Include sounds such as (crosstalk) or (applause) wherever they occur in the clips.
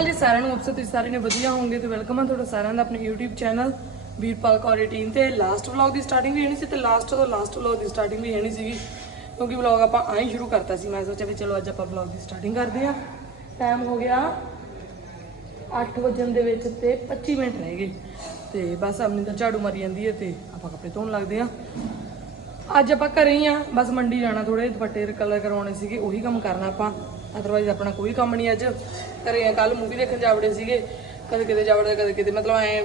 ਅਕਾਲ ਜੀ ਸਾਰਿਆਂ ਨੂੰ ਉਪਸਤ ਤੁਸੀਂ ਸਾਰੇ ਨੇ ਵਧੀਆ ਹੋਵੋਗੇ, ਤੇ ਵੈਲਕਮ ਆ ਤੁਹਾਡਾ ਸਾਰਿਆਂ ਦਾ ਆਪਣੇ YouTube ਚੈਨਲ ਵੀਰਪਾਲ ਕੌਰ 18 ਤੇ। ਲਾਸਟ ਵਲੌਗ ਦੀ ਸਟਾਰਟਿੰਗ ਵੀ ਹੈ ਸੀ ਤੇ ਲਾਸਟ ਤੋਂ ਲਾਸਟ ਵਲੌਗ ਦੀ ਸਟਾਰਟਿੰਗ ਵੀ ਹੈ ਸੀਗੀ, ਕਿਉਂਕਿ ਵਲੌਗ ਆਪਾਂ ਆਈ ਸ਼ੁਰੂ ਕਰਤਾ ਸੀ। ਮੈਂ ਸੋਚਿਆ ਵੀ ਚਲੋ ਅੱਜ ਆਪਾਂ ਵਲੌਗ ਦੀ ਸਟਾਰਟਿੰਗ ਕਰਦੇ ਆ ਟਾਈਮ ਹੋ ਗਿਆ 8 ਵਜਣ ਦੇ ਵਿੱਚ ਤੇ 25 ਮਿੰਟ ਰਹਿ ਗਏ। ਤੇ ਬਸ ਆਪਣੀ ਤਾਂ ਝਾੜੂ ਮਾਰੀ ਜਾਂਦੀ ਹੈ ਤੇ ਆਪਾਂ ਕੱਪੜੇ ਧੋਣ ਲੱਗਦੇ ਆ ਅੱਜ ਆਪਾਂ ਘਰੇ ਹੀ ਆ ਬਸ ਮੰਡੀ ਜਾਣਾ ਥੋੜੇ ਦੁਪੱਟੇ ਕਲਰ ਕਰਵਾਉਣੇ ਸੀਗੇ, ਉਹੀ ਕੰਮ ਕਰਨਾ ਆਪਾਂ। ਅਦਰਵਾਈਜ਼ ਆਪਣਾ ਕੋਈ ਕੰਮ ਨਹੀਂ ਅੱਜ। ਘਰੇ ਆ ਕੱਲ ਮੂਵੀ ਦੇਖਣ ਜਾਵੜੇ ਸੀਗੇ। ਕਦੇ ਕਿਤੇ ਜਾਵੜੇ ਕਦੇ ਕਿਤੇ। ਮਤਲਬ ਐ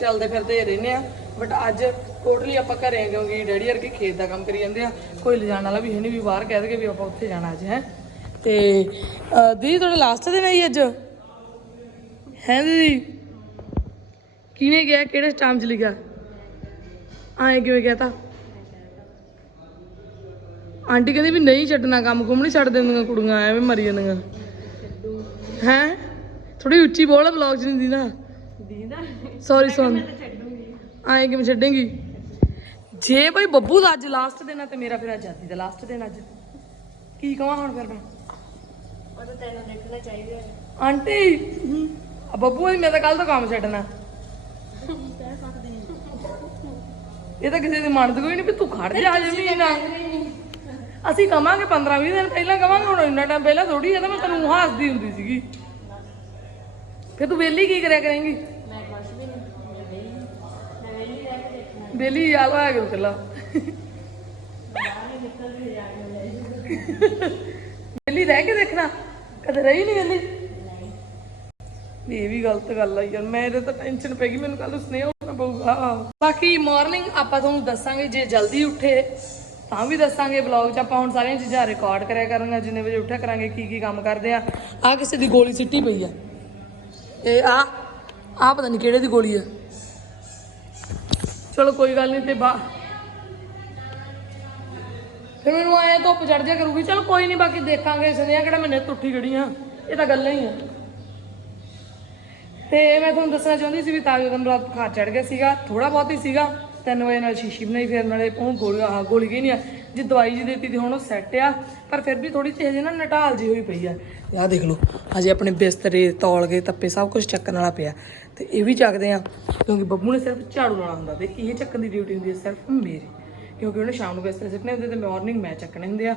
ਚੱਲਦੇ ਫਿਰਦੇ ਰਹਿੰਦੇ ਆ। ਬਟ ਅੱਜ ਟੋਟਲੀ ਆਪਾਂ ਘਰੇ ਆ, ਕਿਉਂਕਿ ਡੈਡੀ ਵਰਗੇ ਖੇਤ ਦਾ ਕੰਮ ਕਰੀ ਜਾਂਦੇ ਆ। ਕੋਈ ਲਿਜਾਣ ਵਾਲਾ ਵੀ ਹੈ ਨਹੀਂ ਵੀ ਬਾਹਰ ਕਹਿ ਦੇਗੇ ਵੀ ਆਪਾਂ ਉੱਥੇ ਜਾਣਾ ਅੱਜ, ਹੈ। ਤੇ ਦੀਦੀ, ਤੁਹਾਡਾ ਲਾਸਟ ਦਿਨ ਹੈ ਜੀ ਅੱਜ? ਹੈ ਦੀਦੀ? ਕਿਹਨੇ ਗਿਆ? ਕਿਹੜੇ ਸਟਾਮ ਚ ਲਿਖਿਆ? ਆਏ ਕਿਵੇਂ ਗਿਆ ਤਾਂ ਆਂਟੀ ਕਹਿੰਦੀ ਵੀ ਨਹੀਂ ਛੱਡਣਾ ਕੰਮ ਕੁਮ ਨਹੀਂ ਛੱਡ ਦਿੰਦੀਆਂ ਕੁੜੀਆਂ ਐਵੇਂ ਮਰੀ ਜਾਂਦੀਆਂ। ਹੈ? ਥੋੜੀ ਉੱਚੀ ਬੋਲ ਬਲੌਗ ਚ ਨਹੀਂ ਦੀ ਨਾ ਸੌਰੀ ਸੌਨ ਆਏ ਕਿਵੇਂ ਛੱਡੇਂਗੀ? ਜੇ ਭਾਈ ਬੱਬੂ ਦਾ ਅੱਜ ਲਾਸਟ ਦਿਨ ਆ ਤੇ ਮੇਰਾ ਫਿਰ ਆਜ਼ਾਦੀ ਦਾ ਲਾਸਟ ਦਿਨ ਅੱਜ। ਕੀ ਕਹਾਂ ਹੁਣ ਫਿਰ ਮੈਂ? ਉਹ ਤਾਂ ਤੈਨੂੰ ਦੇਖਣਾ ਚਾਹੀਦਾ ਹੈ। ਆਂਟੀ ਆ ਬੱਬੂ ਨੇ ਮੈਂ ਤਾਂ ਕੱਲ ਤੋਂ ਕੰਮ ਛੱਡਣਾ। ਇਹ ਤਾਂ ਕਿਸੇ ਦੀ ਮੰਨਦ ਕੋਈ ਨਹੀਂ ਵੀ ਤੂੰ ਖੜ ਜਾ ਜਮੀਨ ਆ ਅਸੀਂ ਕਵਾਂਗੇ 15 20 ਦਿਨ ਪਹਿਲਾਂ ਕਵਾਂਗੇ ਹੁਣ ਇੰਨਾ ਟਾਈਮ ਪਹਿਲਾਂ ਥੋੜੀ ਆ ਤਾਂ ਮੈਂ ਤੈਨੂੰ ਹੱਸਦੀ ਹੁੰਦੀ ਸੀਗੀ। ਫਿਰ ਤੂੰ ਵਿਹਲੀ ਕੀ ਕਰਿਆ ਕਰੇਂਗੀ? ਮੈਂ ਕੁਛ ਵੀ ਨਹੀਂ ਮੈਂ ਵੇਲੀ ਮੈਂ ਵੇਲੀ ਰਹਿ ਕੇ ਦੇਖਣਾ। ਆ ਗਿਆ ਕੱਲਾ ਬਾਹਰ ਹੀ ਨਿਕਲ ਕੇ ਜਾ ਕੇ ਲੈ ਵਿਹਲੀ। ਰਹਿ ਕੇ ਦੇਖਣਾ ਕਦੇ ਰਹੀ ਨਹੀਂ ਵਿਹਲੀ? ਵੀ ਇਹ ਵੀ ਗਲਤ ਗੱਲ ਆ ਯਾਰ ਮੇਰੇ ਤਾਂ ਟੈਨਸ਼ਨ ਪੈ ਗਈ ਮੈਨੂੰ ਕੱਲ ਸੁਨੇਹਾ ਪਊਗਾ। ਬਾਕੀ ਮਾਰਨਿੰਗ ਆਪਾਂ ਤੁਹਾਨੂੰ ਦੱਸਾਂਗੇ ਜੇ ਜਲਦੀ ਉੱਠੇ ਤਾਂ ਵੀ ਦੱਸਾਂਗੇ ਬਲੌਗ 'ਚ ਆਪਾਂ ਹੁਣ ਸਾਰੀਆਂ ਚੀਜ਼ਾਂ ਰਿਕਾਰਡ ਕਰਿਆ ਕਰਾਂਗੇ, ਜਿੰਨੇ ਵਜੇ ਉੱਠਿਆ ਕਰਾਂਗੇ, ਕੀ ਕੀ ਕੰਮ ਕਰਦੇ ਆ। ਆ ਕਿਸੇ ਦੀ ਗੋਲੀ ਸਿੱਟੀ ਪਈ ਆ। ਇਹ ਆ ਆ ਪਤਾ ਨਹੀਂ ਕਿਹੜੇ ਦੀ ਗੋਲੀ ਆ। ਚਲੋ ਕੋਈ ਗੱਲ ਨਹੀਂ ਤੇ ਬਾ ਫਿਰ ਮੈਨੂੰ ਆਇਆ ਧੁੱਪ ਚੜ ਜਾ ਕਰੂਗੀ। ਚਲ ਕੋਈ ਨਹੀਂ ਬਾਕੀ ਦੇਖਾਂਗੇ, ਸੁਣਿਆ ਕਿਹੜਾ ਮੈਨੇ ਟੁੱਟੀ ਗੜੀਆਂ ਇਹ ਤਾਂ ਗੱਲਾਂ ਹੀ ਆ। ਤੇ ਮੈਂ ਤੁਹਾਨੂੰ ਦੱਸਣਾ ਚਾਹੁੰਦੀ ਸੀ ਵੀ ਤਾਜੋ ਦਾ ਬੁਖਾਰ ਚੜ ਗਿਆ ਸੀਗਾ ਥੋੜਾ ਬਹੁਤ ਹੀ ਸੀਗਾ। 3 ਵਜੇ ਨਾਲ ਸ਼ੀਸ਼ੀ ਬਣਾਈ, ਫਿਰ ਨਾਲੇ ਉਹ ਗੋਲੀ, ਆਹ ਗੋਲੀ ਗਈ ਨਹੀਂ ਆ, ਜੇ ਦਵਾਈ ਜੀ ਦਿੱਤੀ ਤੇ ਹੁਣ ਉਹ ਸੈੱਟ ਆ, ਪਰ ਫਿਰ ਵੀ ਥੋੜੀ ਜਿਹੀ ਹਜੇ ਨਾ ਨਟਾਲ ਜੀ ਹੋਈ ਪਈ ਆ। ਆਹ ਦੇਖ ਲਓ, ਹਜੇ ਆਪਣੇ ਬਿਸਤਰੇ ਤੌਲਗੇ ਤੱਪੇ ਸਭ ਕੁਝ ਚੱਕਣ ਵਾਲਾ ਪਿਆ, ਤੇ ਇਹ ਵੀ ਚੱਕਦੇ ਆ, ਕਿਉਂਕਿ ਬੱਬੂ ਨੇ ਸਿਰਫ ਝਾੜੂ ਲਾਉਣਾ ਹੁੰਦਾ, ਤੇ ਇਹ ਚੱਕਣ ਦੀ ਡਿਊਟੀ ਹੁੰਦੀ ਹੈ ਸਿਰਫ ਮੇਰੀ, ਕਿਉਂਕਿ ਉਹਨੇ ਸ਼ਾਮ ਨੂੰ ਬਿਸਤਰੇ ਸਿੱਟਣੇ ਹੁੰਦੇ ਤੇ ਮਾਰਨਿੰਗ ਮੈਂ ਚੱਕਣੇ ਹੁੰਦੇ ਆ।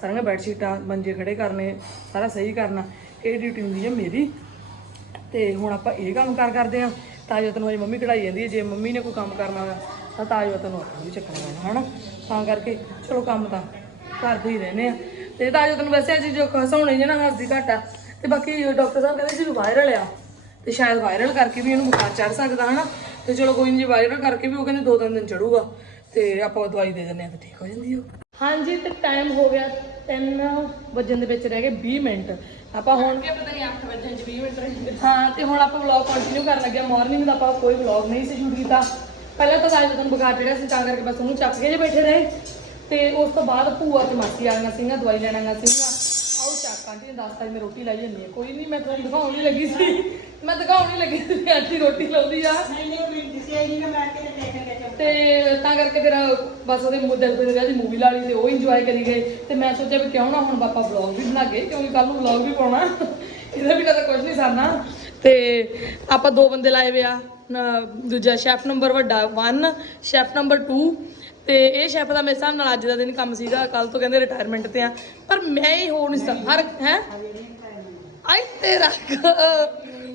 ਸਾਰੀਆਂ ਬੈੱਡ ਸ਼ੀਟਾਂ ਮੰਜੇ ਖੜੇ ਕਰਨੇ, ਸਾਰਾ ਸਹੀ ਕਰਨਾ, ਇਹ ਡਿਊਟੀ ਹੁੰਦੀ ਹੈ ਮੇਰੀ। ਤੇ ਹੁਣ ਆਪਾਂ ਇਹ ਕੰਮ ਕਰ ਕਰਦੇ ਆ ਤਾਜੋ ਤੈਨੂੰ ਮੇਰੀ ਮੰਮੀ ਕਢਾਈ ਜਾਂਦੀ ਹੈ ਜੇ ਮੰਮੀ ਨੇ ਕੋਈ ਕੰਮ ਕਰਨਾ ਹੋਇਆ ਤਾਂ ਤਾਜੋ ਤੈਨੂੰ ਆਪਣਾ ਵੀ ਚੱਕਣਾ ਪੈਣਾ ਹਨਾ? ਤਾਂ ਕਰਕੇ ਚਲੋ ਕੰਮ ਤਾਂ ਕਰਦੇ ਹੀ ਰਹਿੰਦੇ ਆ। ਤੇ ਤਾਜੋ ਤੈਨੂੰ ਵੈਸੇ ਅੱਜ ਜੋ ਹਸਾਉਣੇ ਜੇ ਨਾ ਹੱਸਦੀ ਘੱਟ ਆ। ਤੇ ਬਾਕੀ ਡਾਕਟਰ ਸਾਹਿਬ ਕਹਿੰਦੇ ਸੀ ਵੀ ਵਾਇਰਲ ਆ। ਤੇ ਸ਼ਾਇਦ ਵਾਇਰਲ ਕਰਕੇ ਵੀ ਇਹਨੂੰ ਬੁਖਾਰ ਚੜ ਸਕਦਾ ਹਨਾ? ਤੇ ਚਲੋ ਕੋਈ ਨਹੀਂ ਜੇ ਵਾਇਰਲ ਕਰਕੇ ਵੀ ਉਹ ਕਹਿੰਦੇ ਦੋ ਤਿੰਨ ਦਿਨ ਚੜੂਗਾ ਤੇ ਆਪਾਂ ਦਵਾਈ ਦੇ ਦਿੰਦੇ ਆ ਤੇ ਠੀਕ ਹੋ ਜਾਂਦੀ ਉਹ। ਹਾਂਜੀ ਤੇ ਟਾਈਮ ਹੋ ਗਿਆ 3 ਵਜਣ ਦੇ ਵਿੱਚ ਰਹਿ ਗਏ 20 ਮਿੰਟ। ਆਪਾਂ ਹੁਣ ਵੀ ਪਤਾ ਨਹੀਂ 8 ਵਜੇ ਚ 20 ਮਿੰਟ ਰਹਿੰਦੇ ਹਾਂ ਤੇ ਹੁਣ ਆਪਾਂ ਵਲੌਗ ਕੰਟੀਨਿਊ ਕਰਨ ਲੱਗਿਆ ਮਾਰਨਿੰਗ ਦਾ ਆਪਾਂ ਕੋਈ ਵਲੌਗ ਨਹੀਂ ਸੀ ਸ਼ੂਟ ਕੀਤਾ। ਪਹਿਲਾਂ ਤਾਂ ਅੱਜ ਤੁਹਾਨੂੰ ਬੁਖਾਰ ਚੜਿਆ ਸੀ ਤਾਂ ਕਰਕੇ ਬਸ ਉਹਨੂੰ ਚੱਕ ਕੇ ਜੇ ਬੈਠੇ ਰਹੇ। ਤੇ ਉਸ ਤੋਂ ਬਾਅਦ ਭੂਆ ਤੇ ਮਾਸੀ ਆ ਗਈਆਂ ਸੀਗੀਆਂ ਦਵਾਈ ਲੈਣ ਆਈਆਂ ਸੀਗੀਆਂ। ਆਓ ਚੱਕ ਆਂਟੀ ਨੇ ਦੱਸਤਾ ਮੈਂ ਰੋਟੀ ਲਾਈ ਜਾਂਦੀ ਹਾਂ। ਕੋਈ ਨਹੀਂ ਮੈਂ ਤੁਹਾਨੂੰ ਦਿਖਾਉਣ ਹੀ ਲੱਗੀ ਸੀ। ਮੈਂ ਦਿਖਾਉਣ ਹੀ ਲੱਗੀ ਸੀ ਆਂਟੀ ਰੋਟੀ ਲਾਉਂਦੀ ਆ। ਤੇ ਤਾਂ ਕਰਕੇ ਫਿਰ ਬਸ ਉਹਦੇ ਮੁੱਦੇ ਤੇ ਰਿਹਾ ਦੀ ਮੂਵੀ ਲਾ ਲਈ ਤੇ ਉਹ ਇੰਜੋਏ ਕਰੀ ਗਏ। ਤੇ ਮੈਂ ਸੋਚਿਆ ਵੀ ਕਿਉਂ ਨਾ ਹੁਣ ਪਾਪਾ ਵਲੌਗ ਵੀ ਬਣਾ ਕੇ ਕਿਉਂਕਿ ਕੱਲ ਨੂੰ ਵਲੌਗ ਵੀ ਪਾਉਣਾ। ਇਹਦਾ ਵੀ ਤਾਂ ਕੁਝ ਨਹੀਂ ਸਰਨਾ। ਤੇ ਆਪਾਂ ਦੋ ਬੰਦੇ ਲਾਏ ਵੇ ਆ। ਦੂਜਾ ਸ਼ੈਫ ਨੰਬਰ ਵੱਡਾ 1 ਸ਼ੈਫ ਨੰਬਰ 2 ਤੇ ਇਹ ਸ਼ੈਫ ਦਾ ਮੇਰੇ ਹਿਸਾਬ ਨਾਲ ਅੱਜ ਦਾ ਦਿਨ ਕੰਮ ਸੀਗਾ ਕੱਲ ਤੋਂ ਕਹਿੰਦੇ ਰਿਟਾਇਰਮੈਂਟ ਤੇ ਆ। ਪਰ ਮੈਂ ਹੀ ਹੋ ਨਹੀਂ ਸਕਦਾ ਹਰ ਹੈ? ਆਈ ਤੇਰਾ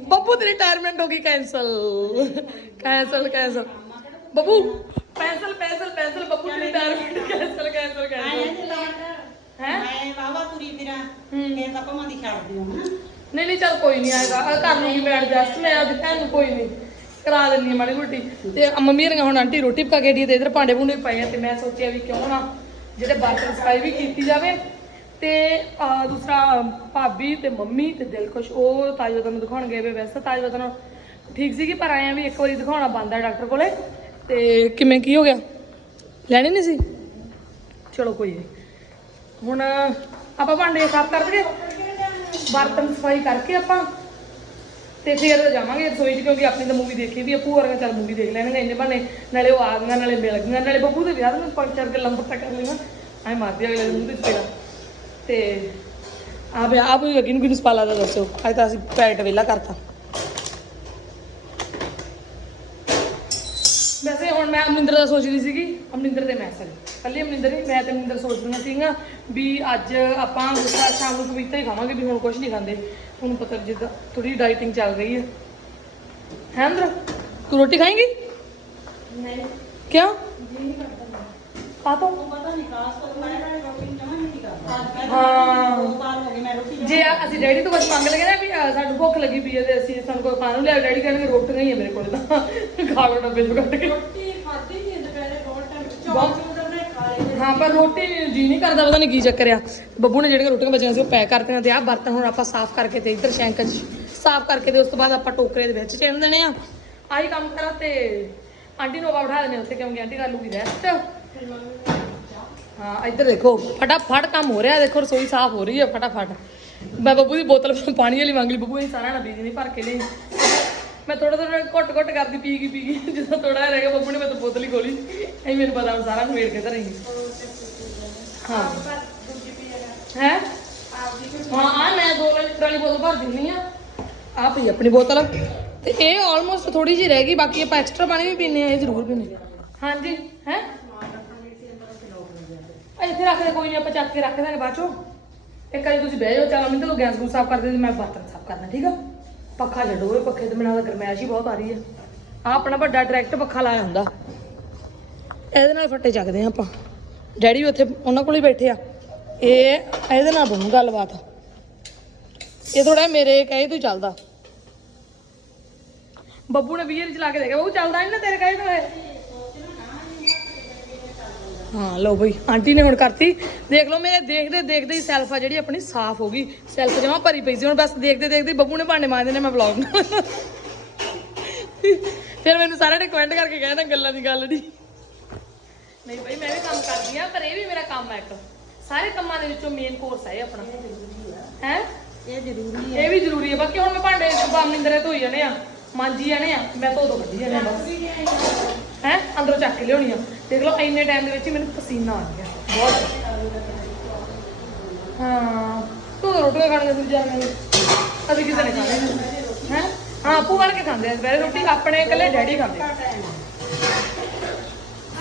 ਬੱਬੂ ਦੀ ਰਿਟਾਇਰਮੈਂਟ ਹੋ ਗਈ cancel cancel cancel Babbu pencil pencil pencil Babbu ਦੀ ਰਿਟਾਇਰਮੈਂਟ ਕੈਨਸਲ ਕੈਨਸਲ ਕੈਨਸਲ ਹੈ? ਮੈਂ ਵਾਵਾ ਤੁਰੀ ਫਿਰਾਂ ਫੇਰ ਤਾਂ ਭਵਾਂ ਦੀ ਛੱਡ ਦਿਓ ਨਹੀਂ ਨਹੀਂ ਚੱਲ ਕੋਈ ਨਹੀਂ ਆਏਗਾ। ਕਰ ਲੂੰਗੀ ਮੈਂ ਐਡਜਸਟ ਮੈਂ ਅੱਜ ਭੈਣ ਨੂੰ ਕੋਈ ਨਹੀਂ। ਕਰਾ ਦਿੰਨੀ ਹਾਂ ਮਾੜੀ ਮੋਟੀ। ਤੇ ਮੰਮੀ ਰੀਆਂ ਹੁਣ ਆਂਟੀ ਰੋਟੀ ਪਕਾ ਕੇ ਦੀ ਤੇ ਇਧਰ ਭਾਂਡੇ ਭੁੰਡੇ ਪਏ ਆ ਤੇ ਮੈਂ ਸੋਚਿਆ ਵੀ ਕਿਉਂ ਨਾ ਜਿਹੜੇ ਬਰਤਨ ਸਫ਼ਾਈ ਵੀ ਕੀਤੀ ਜਾਵੇ ਤੇ ਦੂਸਰਾ ਭਾਬੀ ਤੇ ਮੰਮੀ ਤੇ ਦਿਲਖੁਸ਼ ਉਹ ਤਾਜ ਵਤਨ ਨੂੰ ਦਿਖਾਉਣ ਗਏ ਵੇ ਵੈਸੇ ਤਾਂ ਤਾਜ ਵਤਨ ਠੀਕ ਸੀਗੀ, ਪਰ ਆਏ ਆ ਵੀ ਇੱਕ ਵਾਰੀ ਦਿਖਾਉਣਾ ਬੰਦ ਆ ਡਾਕਟਰ ਕੋਲੇ। ਤੇ ਕਿਵੇਂ, ਕੀ ਹੋ ਗਿਆ? ਲੈਣੀ ਨਹੀਂ ਸੀ? ਚਲੋ ਕੋਈ ਨਹੀਂ ਹੁਣ ਆਪਾਂ ਭਾਂਡੇ ਸਾਫ਼ ਕਰ ਦਈਏ। ਬਰਤਨ ਸਫ਼ਾਈ ਕਰਕੇ ਆਪਾਂ ਤੇ ਫਿਰ ਜਾਵਾਂਗੇ ਰਸੋਈ 'ਚ, ਕਿਉਂਕਿ ਆਪਣੀ ਤਾਂ ਮੂਵੀ ਦੇਖੀ ਵੀ ਆ, ਭੂਆ ਵਰਗਾ ਚੱਲ ਮੂਵੀ ਦੇਖ ਲੈਣਗੇ, ਇੰਨੇ ਬਹਾਨੇ ਨਾਲੇ ਉਹ ਆ ਗਈਆਂ, ਨਾਲੇ ਮਿਲ ਗਈਆਂ, ਨਾਲੇ ਬੱਬੂ ਦੇ ਵਿਆਹ ਨੂੰ ਪੰਜ ਚਾਰ ਗੱਲਾਂ ਬਾਤਾਂ ਕਰ ਲਈਆਂ। ਐ ਮਾਰਦੀ ਅਗਲੇ ਮੂੰਹ ਤੇ ਚਪੇੜਾ ਤੇ ਆ ਵੀ ਆ ਵੀ ਕਿਨੂੰ ਕਿਨੂੰ ਸਪਾਲਾ ਦਾ ਦੱਸੋ ਅੱਜ ਤਾਂ ਅਸੀਂ ਪੈਟ ਵੇਲਾ ਕਰਤਾ ਵੈਸੇ ਹੁਣ ਮੈਂ ਅਮਰਿੰਦਰ ਦਾ ਸੋਚ ਰਹੀ ਸੀਗੀ। ਅਮਰਿੰਦਰ ਤੇ ਮੈਂ ਸਰ ਕੱਲੀ ਅਮਰਿੰਦਰ ਹੀ ਮੈਂ ਤੇ ਅਮਰਿੰਦਰ ਸੋਚ ਰਹੀਆਂ ਸੀਗੀਆਂ ਵੀ ਅੱਜ ਆਪਾਂ ਗੁੱਸਾ ਸ਼ਾਮ ਨੂੰ ਪਪੀਤਾ ਹੀ ਖਾਵਾਂਗੇ ਵੀ ਹੁਣ ਕੁਝ ਨਹੀਂ ਖਾਂਦੇ। ਤੁਹਾਨੂੰ ਪਤਾ ਜਿੱਦਾਂ ਥੋੜੀ ਡਾਈਟਿੰਗ ਚੱਲ ਰਹੀ ਹੈ। ਹੈ ਅੰਦਰ? ਤੂੰ ਰੋਟੀ ਖਾਏਂਗੀ? ਨਹੀਂ। ਕਿਉਂ? ਆ ਤੋਂ। ਪਤਾ ਨਹੀਂ ਕਾਸ ਤੋਂ ਮੈਂ ਰੋਟੀ ਜਮਾ ਨਹੀਂ ਕਰਦਾ। ਹਾਂ। ਦੋ ਸਾਲ ਹੋ ਗਏ ਮੈਂ ਰੋਟੀ ਜੇ ਅਸੀਂ ਡੈਡੀ ਤੋਂ ਕੁਝ ਮੰਗ ਲਗੇ ਨਾ ਵੀ ਸਾਨੂੰ ਭੁੱਖ ਲੱਗੀ ਪਈ ਹੈ ਤੇ ਅਸੀਂ ਸਾਨੂੰ ਕੋਈ ਖਾਣ ਨੂੰ ਲਿਆ ਡੈਡੀ ਕਹਿੰਦੇ ਰੋਟੀਆਂ ਹੀ ਆ ਮੇਰੇ ਕੋਲ ਤਾਂ। (laughs) ਖਾ ਲਓ ਡੱਬੇ ਚ ਕੱਢ ਕੇ ਰੋਟੀ ਖਾਦੀ ਨਹੀਂ ਦੁਪਹਿਰੇ ਬਹੁਤ ਟਾਈਮ ਬਹੁਤ- ਚੌਲ ਚੂੜ ਨੇ ਖਾ ਲਏ ਹਾਂ, ਪਰ ਰੋਟੀ ਜੀ ਨਹੀਂ ਕਰਦਾ, ਪਤਾ ਨਹੀਂ ਕੀ ਚੱਕਰ ਆ। ਬੱਬੂ ਨੇ ਜਿਹੜੀਆਂ ਰੋਟੀਆਂ ਬਚੀਆਂ ਸੀ ਉਹ ਪੈਕ ਕਰਤੀਆਂ ਤੇ ਆਹ ਬਰਤਨ ਹੁਣ ਆਪਾਂ ਸਾਫ਼ ਕਰਕੇ ਤੇ ਇੱਧਰ ਸ਼ੈਂਕ 'ਚ ਸਾਫ਼ ਕਰਕੇ ਤੇ ਉਸ ਤੋਂ ਬਾਅਦ ਆਪਾਂ ਟੋਕਰੇ ਦੇ ਵਿੱਚ ਚਿਣ ਦੇਣੇ ਆ। ਆਹੀ ਕੰਮ ਕਰਾ ਤੇ ਆਂਟੀ ਨੂੰ ਆਪਾਂ ਬਿਠਾ ਦਿੰਦੇ ਉੱਥੇ, ਕਿਉਂਕਿ ਆਂਟੀ ਕਰ ਲੂਗੀ ਰੈਸਟ ਹਾਂ, ਇੱਧਰ ਦੇਖੋ, ਫਟਾਫਟ ਕੰਮ ਹੋ ਰਿਹਾ, ਦੇਖੋ ਰਸੋਈ ਸਾਫ਼ ਹੋ ਰਹੀ ਹੈ ਫਟਾਫਟ। ਮੈਂ ਬੱਬੂ ਦੀ ਬੋਤਲ ਪਾਣੀ ਵਾਲੀ ਮੰਗ ਲਈ, ਬੱਬੂ ਇਹ ਸਾਰਾ ਨਾ ਬੀਜ ਨਹੀਂ ਭਰ ਕੇ ਲਈ ਮੈਂ ਥੋੜਾ ਥੋੜਾ ਘੁੱਟ ਘੁੱਟ ਕਰਦੀ ਪੀ ਗਈ ਪੀ ਗਈ। ਜਦੋਂ ਥੋੜਾ ਰਹਿ ਗਿਆ ਬੱਬੂ ਨੇ ਮੈਂ ਤਾਂ ਬੋਤਲ ਹੀ ਖੋਲੀ। ਐ ਮੈਨੂੰ ਪਤਾ ਹੁਣ ਸਾਰਾ ਨਵੇੜ ਕੇ ਧਰੇਂਗੀ ਹਾਂ। ਹੈ? ਹਾਂ ਆ ਮੈਂ ਦੋ ਲੀਟਰ ਵਾਲੀ ਬੋਤਲ ਭਰ ਦਿੰਨੀ ਆ ਆ ਪਈ ਆਪਣੀ ਬੋਤਲ। ਤੇ ਇਹ ਆਲਮੋਸਟ ਥੋੜੀ ਜਿਹੀ ਰਹਿ ਗਈ ਬਾਕੀ ਆਪਾਂ ਐਕਸਟਰਾ ਪਾਣੀ ਵੀ ਪੀਨੇ ਆ ਇਹ ਜ਼ਰੂਰ ਪੀਨੇ ਹਾਂਜੀ। ਹੈ? ਇੱਥੇ ਰੱਖ ਦੇ ਕੋਈ ਨਹੀਂ ਆਪਾਂ ਚੱਕ ਕੇ ਰੱਖ ਦਾਂਗੇ ਬਾਅਦ ਚੋਂ। ਇੱਕ ਵਾਰੀ ਤੁਸੀਂ ਬਹਿ ਜਾਓ ਚਾਰ ਮਿੰਟ ਤੋਂ ਗੈਸ ਗੂਸ ਸਾਫ਼ ਕਰ ਦੇ ਮੈਂ ਬਰਤਨ ਸਾਫ਼ ਕਰਨਾ ਠੀਕ ਆ? ਪੱਖਾ ਛੱਡੋ ਇਹ ਪੱਖੇ ਤੋਂ ਬਿਨਾਂ ਤਾਂ ਗਰਮੈਸ਼ ਹੀ ਬਹੁਤ ਆ ਰਹੀ ਹੈ ਆ ਆਪਣਾ ਵੱਡਾ ਡਾਇਰੈਕਟ ਪੱਖਾ ਲਾਇਆ ਹੁੰਦਾ। ਇਹਦੇ ਨਾਲ ਫੱਟੇ ਚੱਕਦੇ ਆ ਆਪਾਂ। ਡੈਡੀ ਵੀ ਉੱਥੇ ਉਹਨਾਂ ਕੋਲ ਹੀ ਬੈਠੇ ਆ। ਇਹ, ਇਹਦੇ ਨਾਲ ਬਣੂ ਗੱਲਬਾਤ। ਇਹ ਥੋੜਾ ਮੇਰੇ ਕਹੇ ਤੋਂ ਚੱਲਦਾ। ਬੱਬੂ ਨੇ 20 ਚਲਾ ਕੇ ਦੇਖਿਆ। ਬੱਬੂ, ਚੱਲਦਾ ਨਹੀਂ ਨਾ ਤੇਰੇ ਕਹੇ ਤੋਂ ਇਹ। ਹਾਂ ਲਓ ਬਈ ਆਂਟੀ ਨੇ ਹੁਣ ਕਰਤੀ। ਦੇਖ ਲਓ ਮੇਰੇ ਦੇਖਦੇ ਦੇਖਦੇ ਹੀ ਸੈਲਫ ਆ ਜਿਹੜੀ ਆਪਣੀ ਸਾਫ਼ ਹੋ ਗਈ। ਸੈਲਫ ਜਮਾ ਭਰੀ ਪਈ ਸੀ ਹੁਣ ਬਸ ਦੇਖਦੇ ਦੇਖਦੇ ਬੱਬੂ ਨੇ ਭਾਂਡੇ ਮਾਂਜਦੇ ਨੇ ਮੈਂ ਵਲੌਗ ਫਿਰ ਮੈਨੂੰ ਸਾਰਿਆਂ ਨੇ ਕਮੈਂਟ ਕਰਕੇ ਕਹਿਣਾ ਗੱਲਾਂ ਦੀ ਗੱਲ ਨਹੀਂ। ਨਹੀਂ ਭਾਈ ਮੈਂ ਵੀ ਕੰਮ ਕਰਦੀ ਆ ਪਰ ਇਹ ਵੀ ਮੇਰਾ ਕੰਮ ਹੈ ਇੱਕ। ਸਾਰੇ ਕੰਮਾਂ ਦੇ ਵਿੱਚੋਂ ਮੇਨ ਕੋਰਸ ਹੈ ਇਹ ਆਪਣਾ। ਹੈ? ਇਹ ਜ਼ਰੂਰੀ ਇਹ ਵੀ ਜ਼ਰੂਰੀ ਹੈ ਬਾਕੀ ਹੁਣ ਮੈਂ ਭਾਂਡੇ ਬਾਮਿੰਦਰੇ ਧੋਈ ਜਾਣੇ ਆ ਮਾਂਜੀ ਜਾਣੇ ਆ ਮੈਂ ਧੋ ਧੋ ਕੱਢੀ ਜਾਣੇ ਆ ਬਸ। ਹੈ? ਅੰਦਰੋਂ ਚੱਕ ਕੇ ਲਿਆਉਣੀ ਆ। ਦੇਖ ਲਓ, ਇੰਨੇ ਟਾਈਮ ਦੇ ਵਿੱਚ ਹੀ ਮੈਨੂੰ ਪਸੀਨਾ ਆ ਗਿਆ। ਬਹੁਤ। ਹਾਂ, ਤੂੰ ਤਾਂ ਖਾਣ ਖਾਣੀਆਂ ਸੀ ਜਾਣੇ। ਅਸੀਂ ਕਿਸੇ ਨੇ ਖਾਣੇ ਹੈ ਹਾਂ? ਭੂਆ ਕੇ ਖਾਂਦੇ ਆ ਸਵੇਰੇ ਰੋਟੀ ਆਪਣੇ ਇਕੱਲੇ ਡੈਡੀ ਖਾਂਦੇ